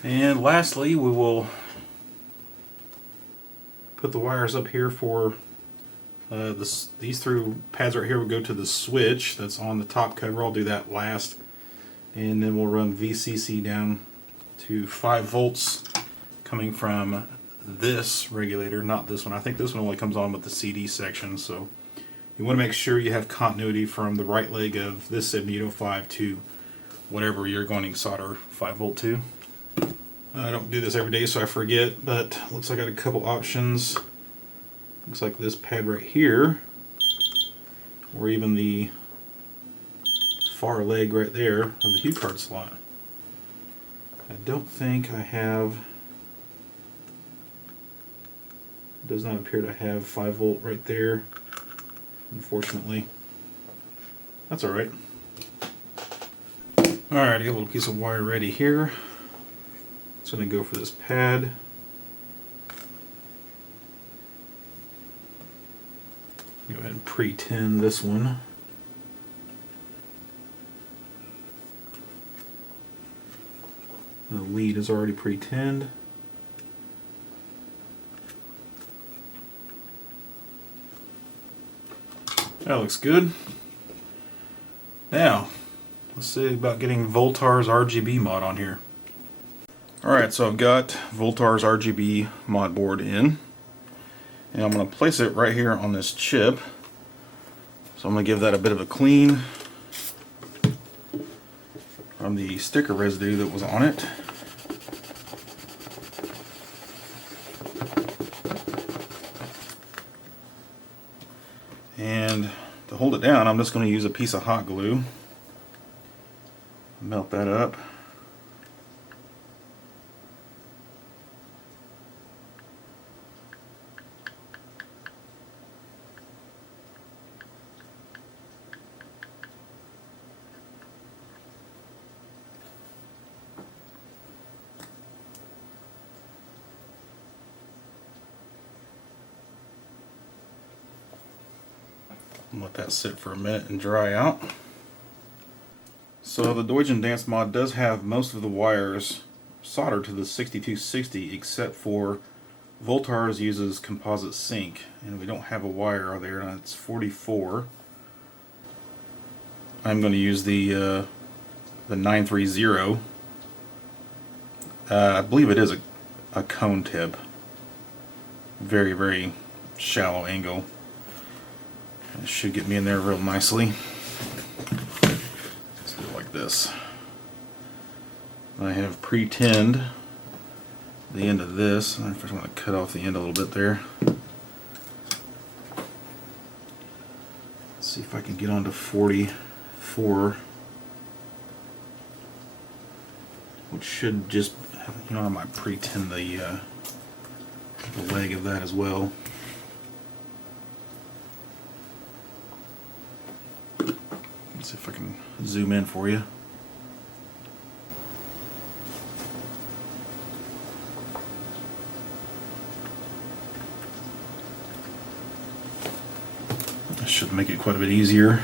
And lastly, we will put the wires up here for these through pads right here will go to the switch that's on the top cover. I'll do that last. And then we'll run VCC down to 5 volts coming from this regulator, not this one. I think this one only comes on with the CD section, so you want to make sure you have continuity from the right leg of this 7805 to whatever you're going to solder 5 volt to. I don't do this every day, so I forget, but looks like I got a couple options. Looks like this pad right here, or even the far leg right there of the hue card slot. I don't think I have, it does not appear to have 5 volt right there, unfortunately. That's alright. Alright, I got a little piece of wire ready here. So I'm going to go for this pad. Go ahead and pre-tin this one. The lead is already pre-tinned. That looks good. Now, let's see about getting Voultar's RGB mod on here. Alright, so I've got Voultar's RGB mod board in, and I'm going to place it right here on this chip. So I'm going to give that a bit of a clean from the sticker residue that was on it. And to hold it down, I'm just going to use a piece of hot glue. Melt that up. Let that sit for a minute and dry out. So the Doujindance mod does have most of the wires soldered to the 6260, except for Voultar's uses composite zinc, and we don't have a wire there, and it's 44. I'm going to use the 930. I believe it is a cone tip. Very, very shallow angle. It should get me in there real nicely. Let's do it like this. I have pre-tinned the end of this. I just want to cut off the end a little bit there. Let's see if I can get onto 44, which should just, you know, I might pre-tin the leg of that as well. Let's see if I can zoom in for you. That should make it quite a bit easier.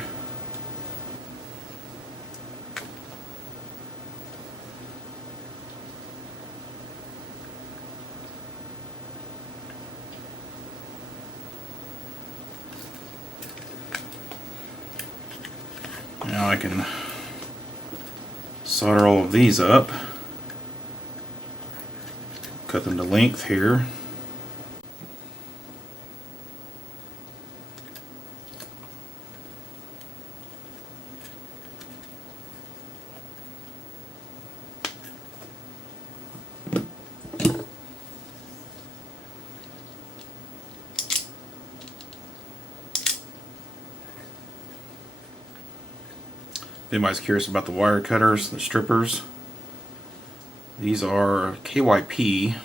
Now I can solder all of these up. Cut them to length here. If anybody's curious about the wire cutters, the strippers, these are KYP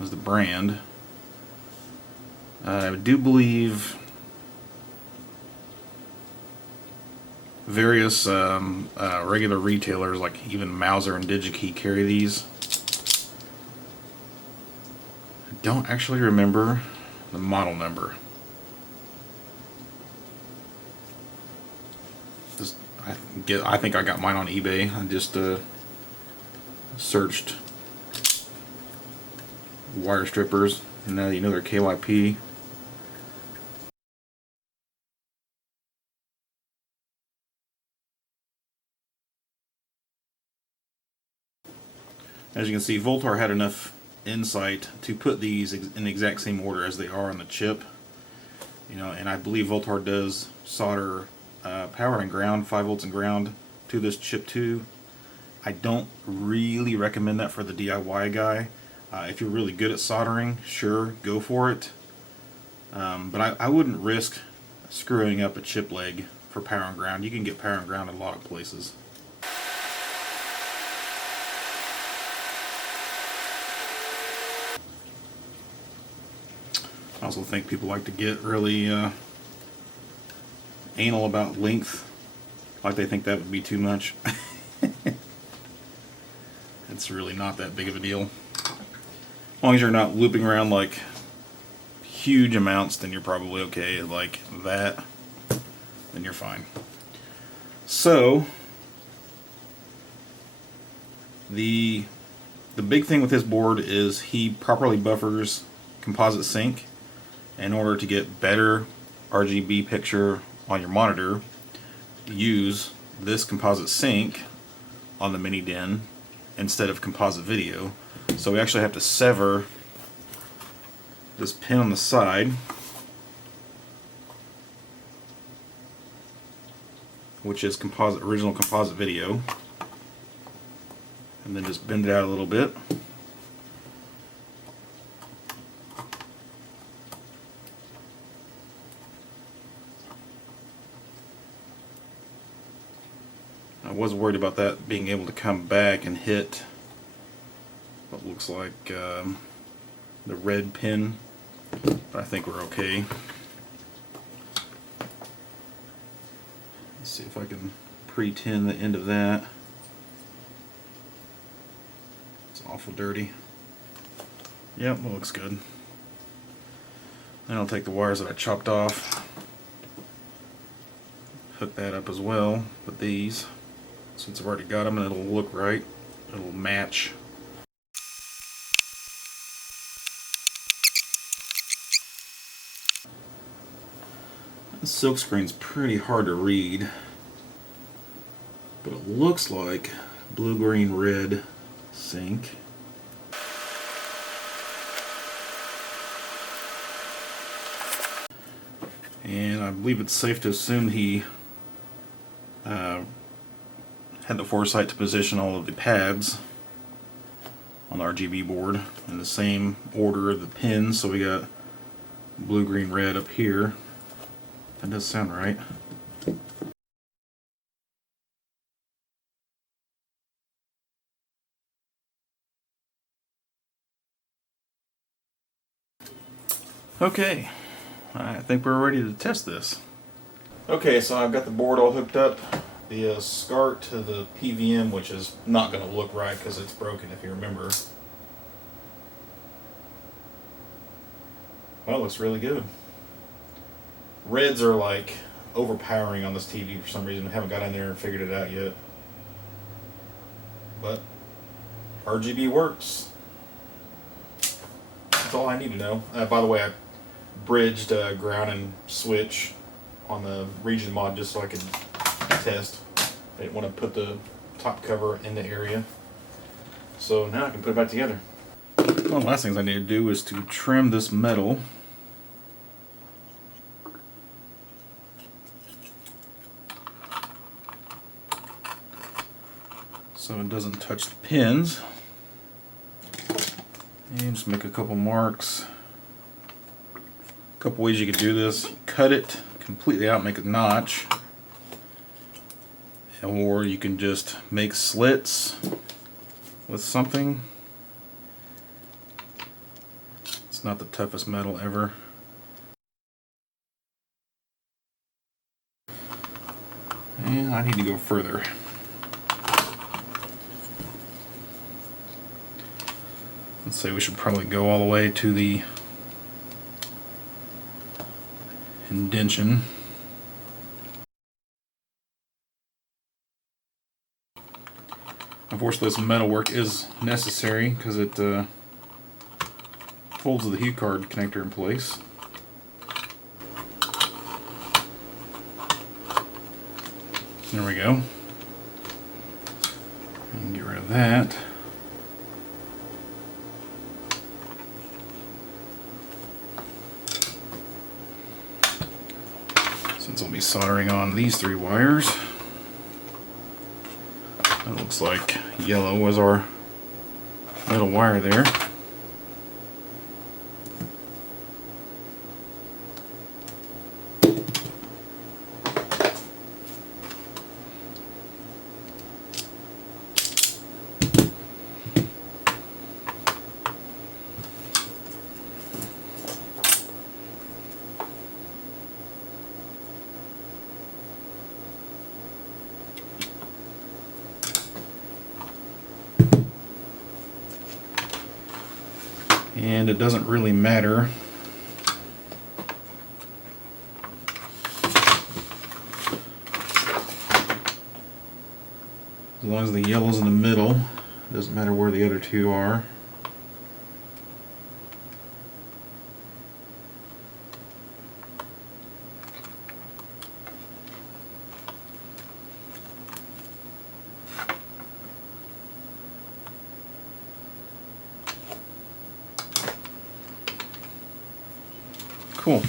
is the brand. I do believe various regular retailers like even Mauser and DigiKey carry these. I don't actually remember the model number. I think I got mine on eBay. I just searched wire strippers, and now you know they're KYP. As you can see, Voultar had enough insight to put these in the exact same order as they are on the chip. You know, and I believe Voultar does solder power and ground, 5 volts and ground, to this chip too. I don't really recommend that for the DIY guy. If you're really good at soldering, sure, go for it. But I wouldn't risk screwing up a chip leg for power and ground. You can get power and ground at a lot of places. I also think people like to get really anal about length, like they think that would be too much. It's really not that big of a deal. As long as you're not looping around like huge amounts, then you're probably okay. Like that, then you're fine. So the big thing with this board is he properly buffers composite sync. In order to get better RGB picture on your monitor, use this composite sync on the mini DIN instead of composite video. So we actually have to sever this pin on the side, which is original composite video, and then just bend it out a little bit. I was worried about that being able to come back and hit what looks like the red pin, but I think we're okay. Let's see if I can pre-tin the end of that. It's awful dirty. Yep, it looks good. Then I'll take the wires that I chopped off, hook that up as well with these. Since I've already got them and it'll look right, it'll match. The silk screen's pretty hard to read, but it looks like blue, green, red sync. And I believe it's safe to assume he had the foresight to position all of the pads on the RGB board in the same order of the pins. So we got blue, green, red up here. That does sound right. Okay, I think we're ready to test this. Okay, so I've got the board all hooked up. The SCART to the PVM, which is not going to look right because it's broken, if you remember. Well, it looks really good. Reds are like overpowering on this TV for some reason. I haven't got in there and figured it out yet. But RGB works. That's all I need to know. By the way, I bridged ground and switch on the region mod just so I could test. I didn't want to put the top cover in the area. So now I can put it back together. One of the last things I need to do is to trim this metal. So it doesn't touch the pins. And just make a couple marks. A couple ways you could do this. Cut it completely out, make a notch. Or you can just make slits with something. It's not the toughest metal ever. And I need to go further. Let's say we should probably go all the way to the indention. Unfortunately, this metal work is necessary because it holds the hue card connector in place. There we go. And get rid of that. Since I'll be soldering on these 3 wires. That looks like yellow was our metal wire there. And it doesn't really matter as long as the yellow's in the middle. It doesn't matter where the other 2 are. Cool.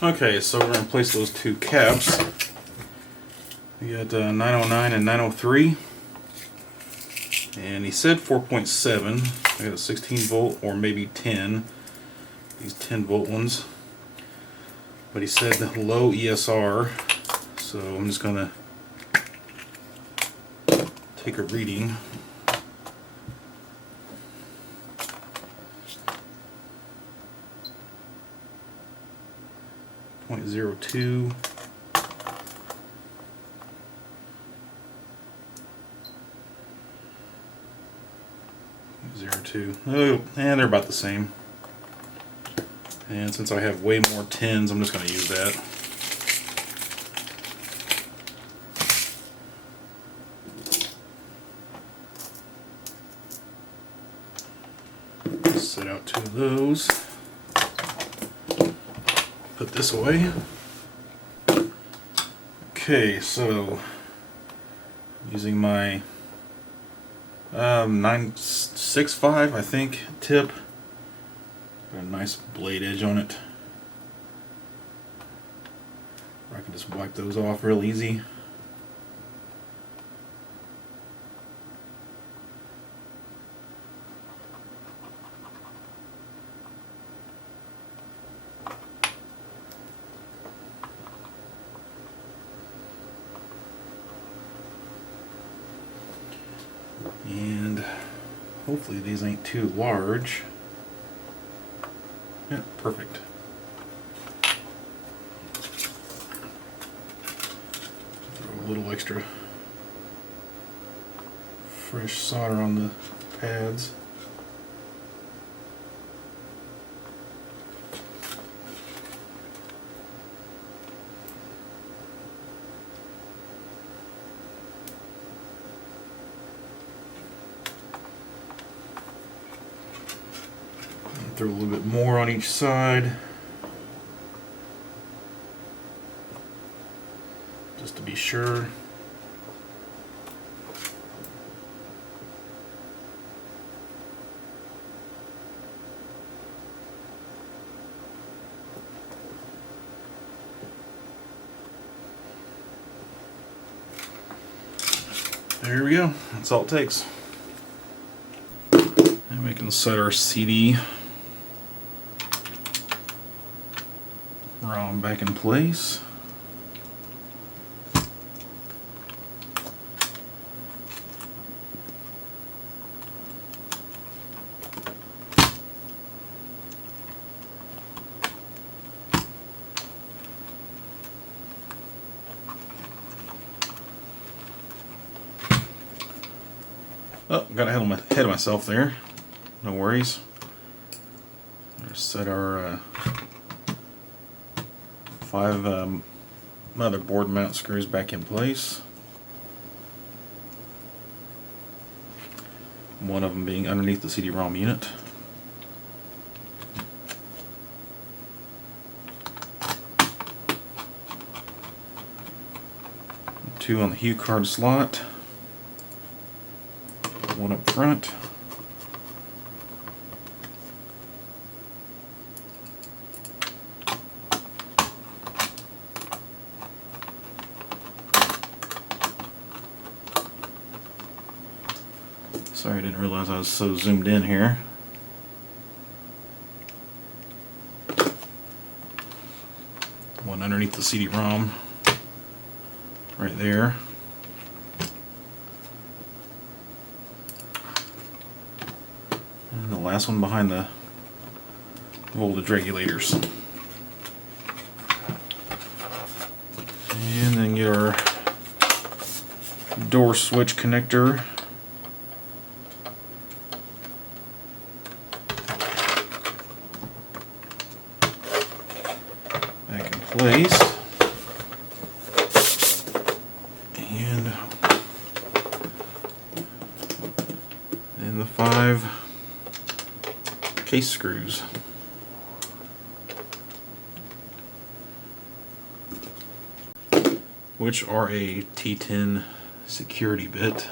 Okay, so we're going to place those 2 caps. We got 909 and 903. And he said 4.7. I got a 16 volt or maybe 10. These 10 volt ones. But he said the low ESR. So I'm just going to take a reading. 0.02. Oh, and they're about the same. And since I have way more 10s, I'm just going to use that. Set out 2 of those. Put this away. Okay, so using my 965, I think, tip. Got a nice blade edge on it. I can just wipe those off real easy. And hopefully these ain't too large. Yeah, perfect. Throw a little extra fresh solder on the pads. Throw a little bit more on each side, just to be sure. here we go. That's all it takes. And we can set our CD ROM back in place. Oh, got ahead of myself there. No worries. Just set our 5 motherboard mount screws back in place. One of them being underneath the CD-ROM unit. Two on the Hue card slot. One up front. Sorry, I didn't realize I was so zoomed in here. One underneath the CD-ROM, right there. And the last one behind the voltage regulators. And then get our door switch connector. Back in place. And then the 5 case screws. Which are a T10 security bit.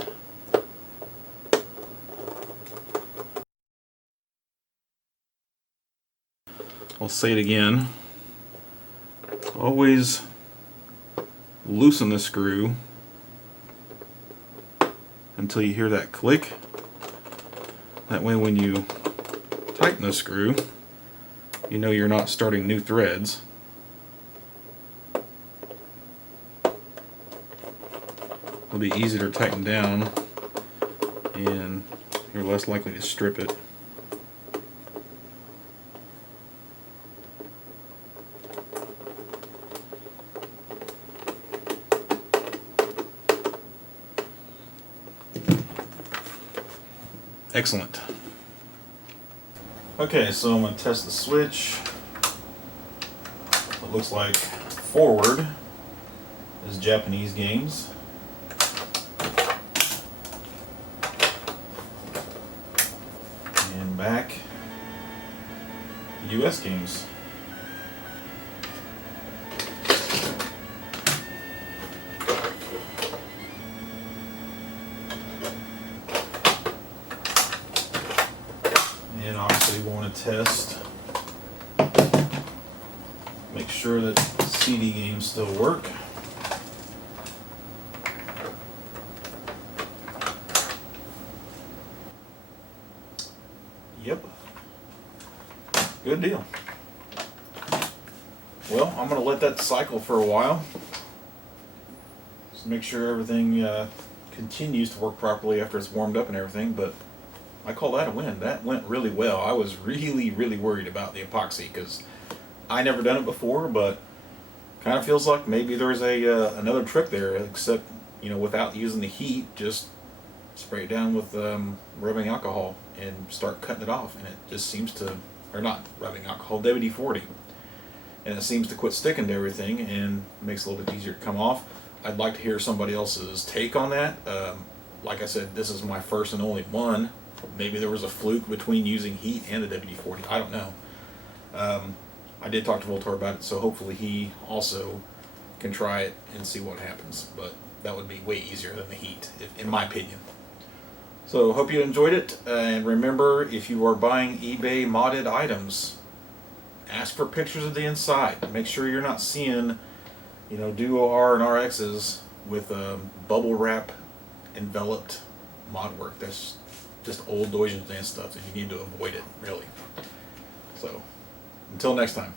I'll say it again. Always loosen the screw until you hear that click. That way when you tighten the screw, you know you're not starting new threads. It'll be easier to tighten down and you're less likely to strip it. Excellent. Okay, so I'm going to test the switch. It looks like forward is Japanese games. And back, US games. And obviously we want to test, make sure that CD games still work. Yep. Good deal. Well, I'm going to let that cycle for a while. Just make sure everything continues to work properly after it's warmed up and everything, but I call that a win. That went really well. I was really worried about the epoxy because I never done it before, but kind of feels like maybe there's another trick there, except, you know, without using the heat, just spray it down with rubbing alcohol and start cutting it off, and it just seems to, or not rubbing alcohol, WD-40, and it seems to quit sticking to everything and makes it a little bit easier to come off. I'd like to hear somebody else's take on that. Like I said, this is my first and only one. Maybe there was a fluke between using heat and the WD-40. I don't know. I did talk to Voultar about it, so hopefully he also can try it and see what happens. But that would be way easier than the heat, in my opinion. So hope you enjoyed it, and remember, if you are buying eBay modded items, ask for pictures of the inside. Make sure you're not seeing, you know, Duo R and RXs with bubble wrap enveloped mod work. That's just old Doujindance stuff, and you need to avoid it, really. So, until next time.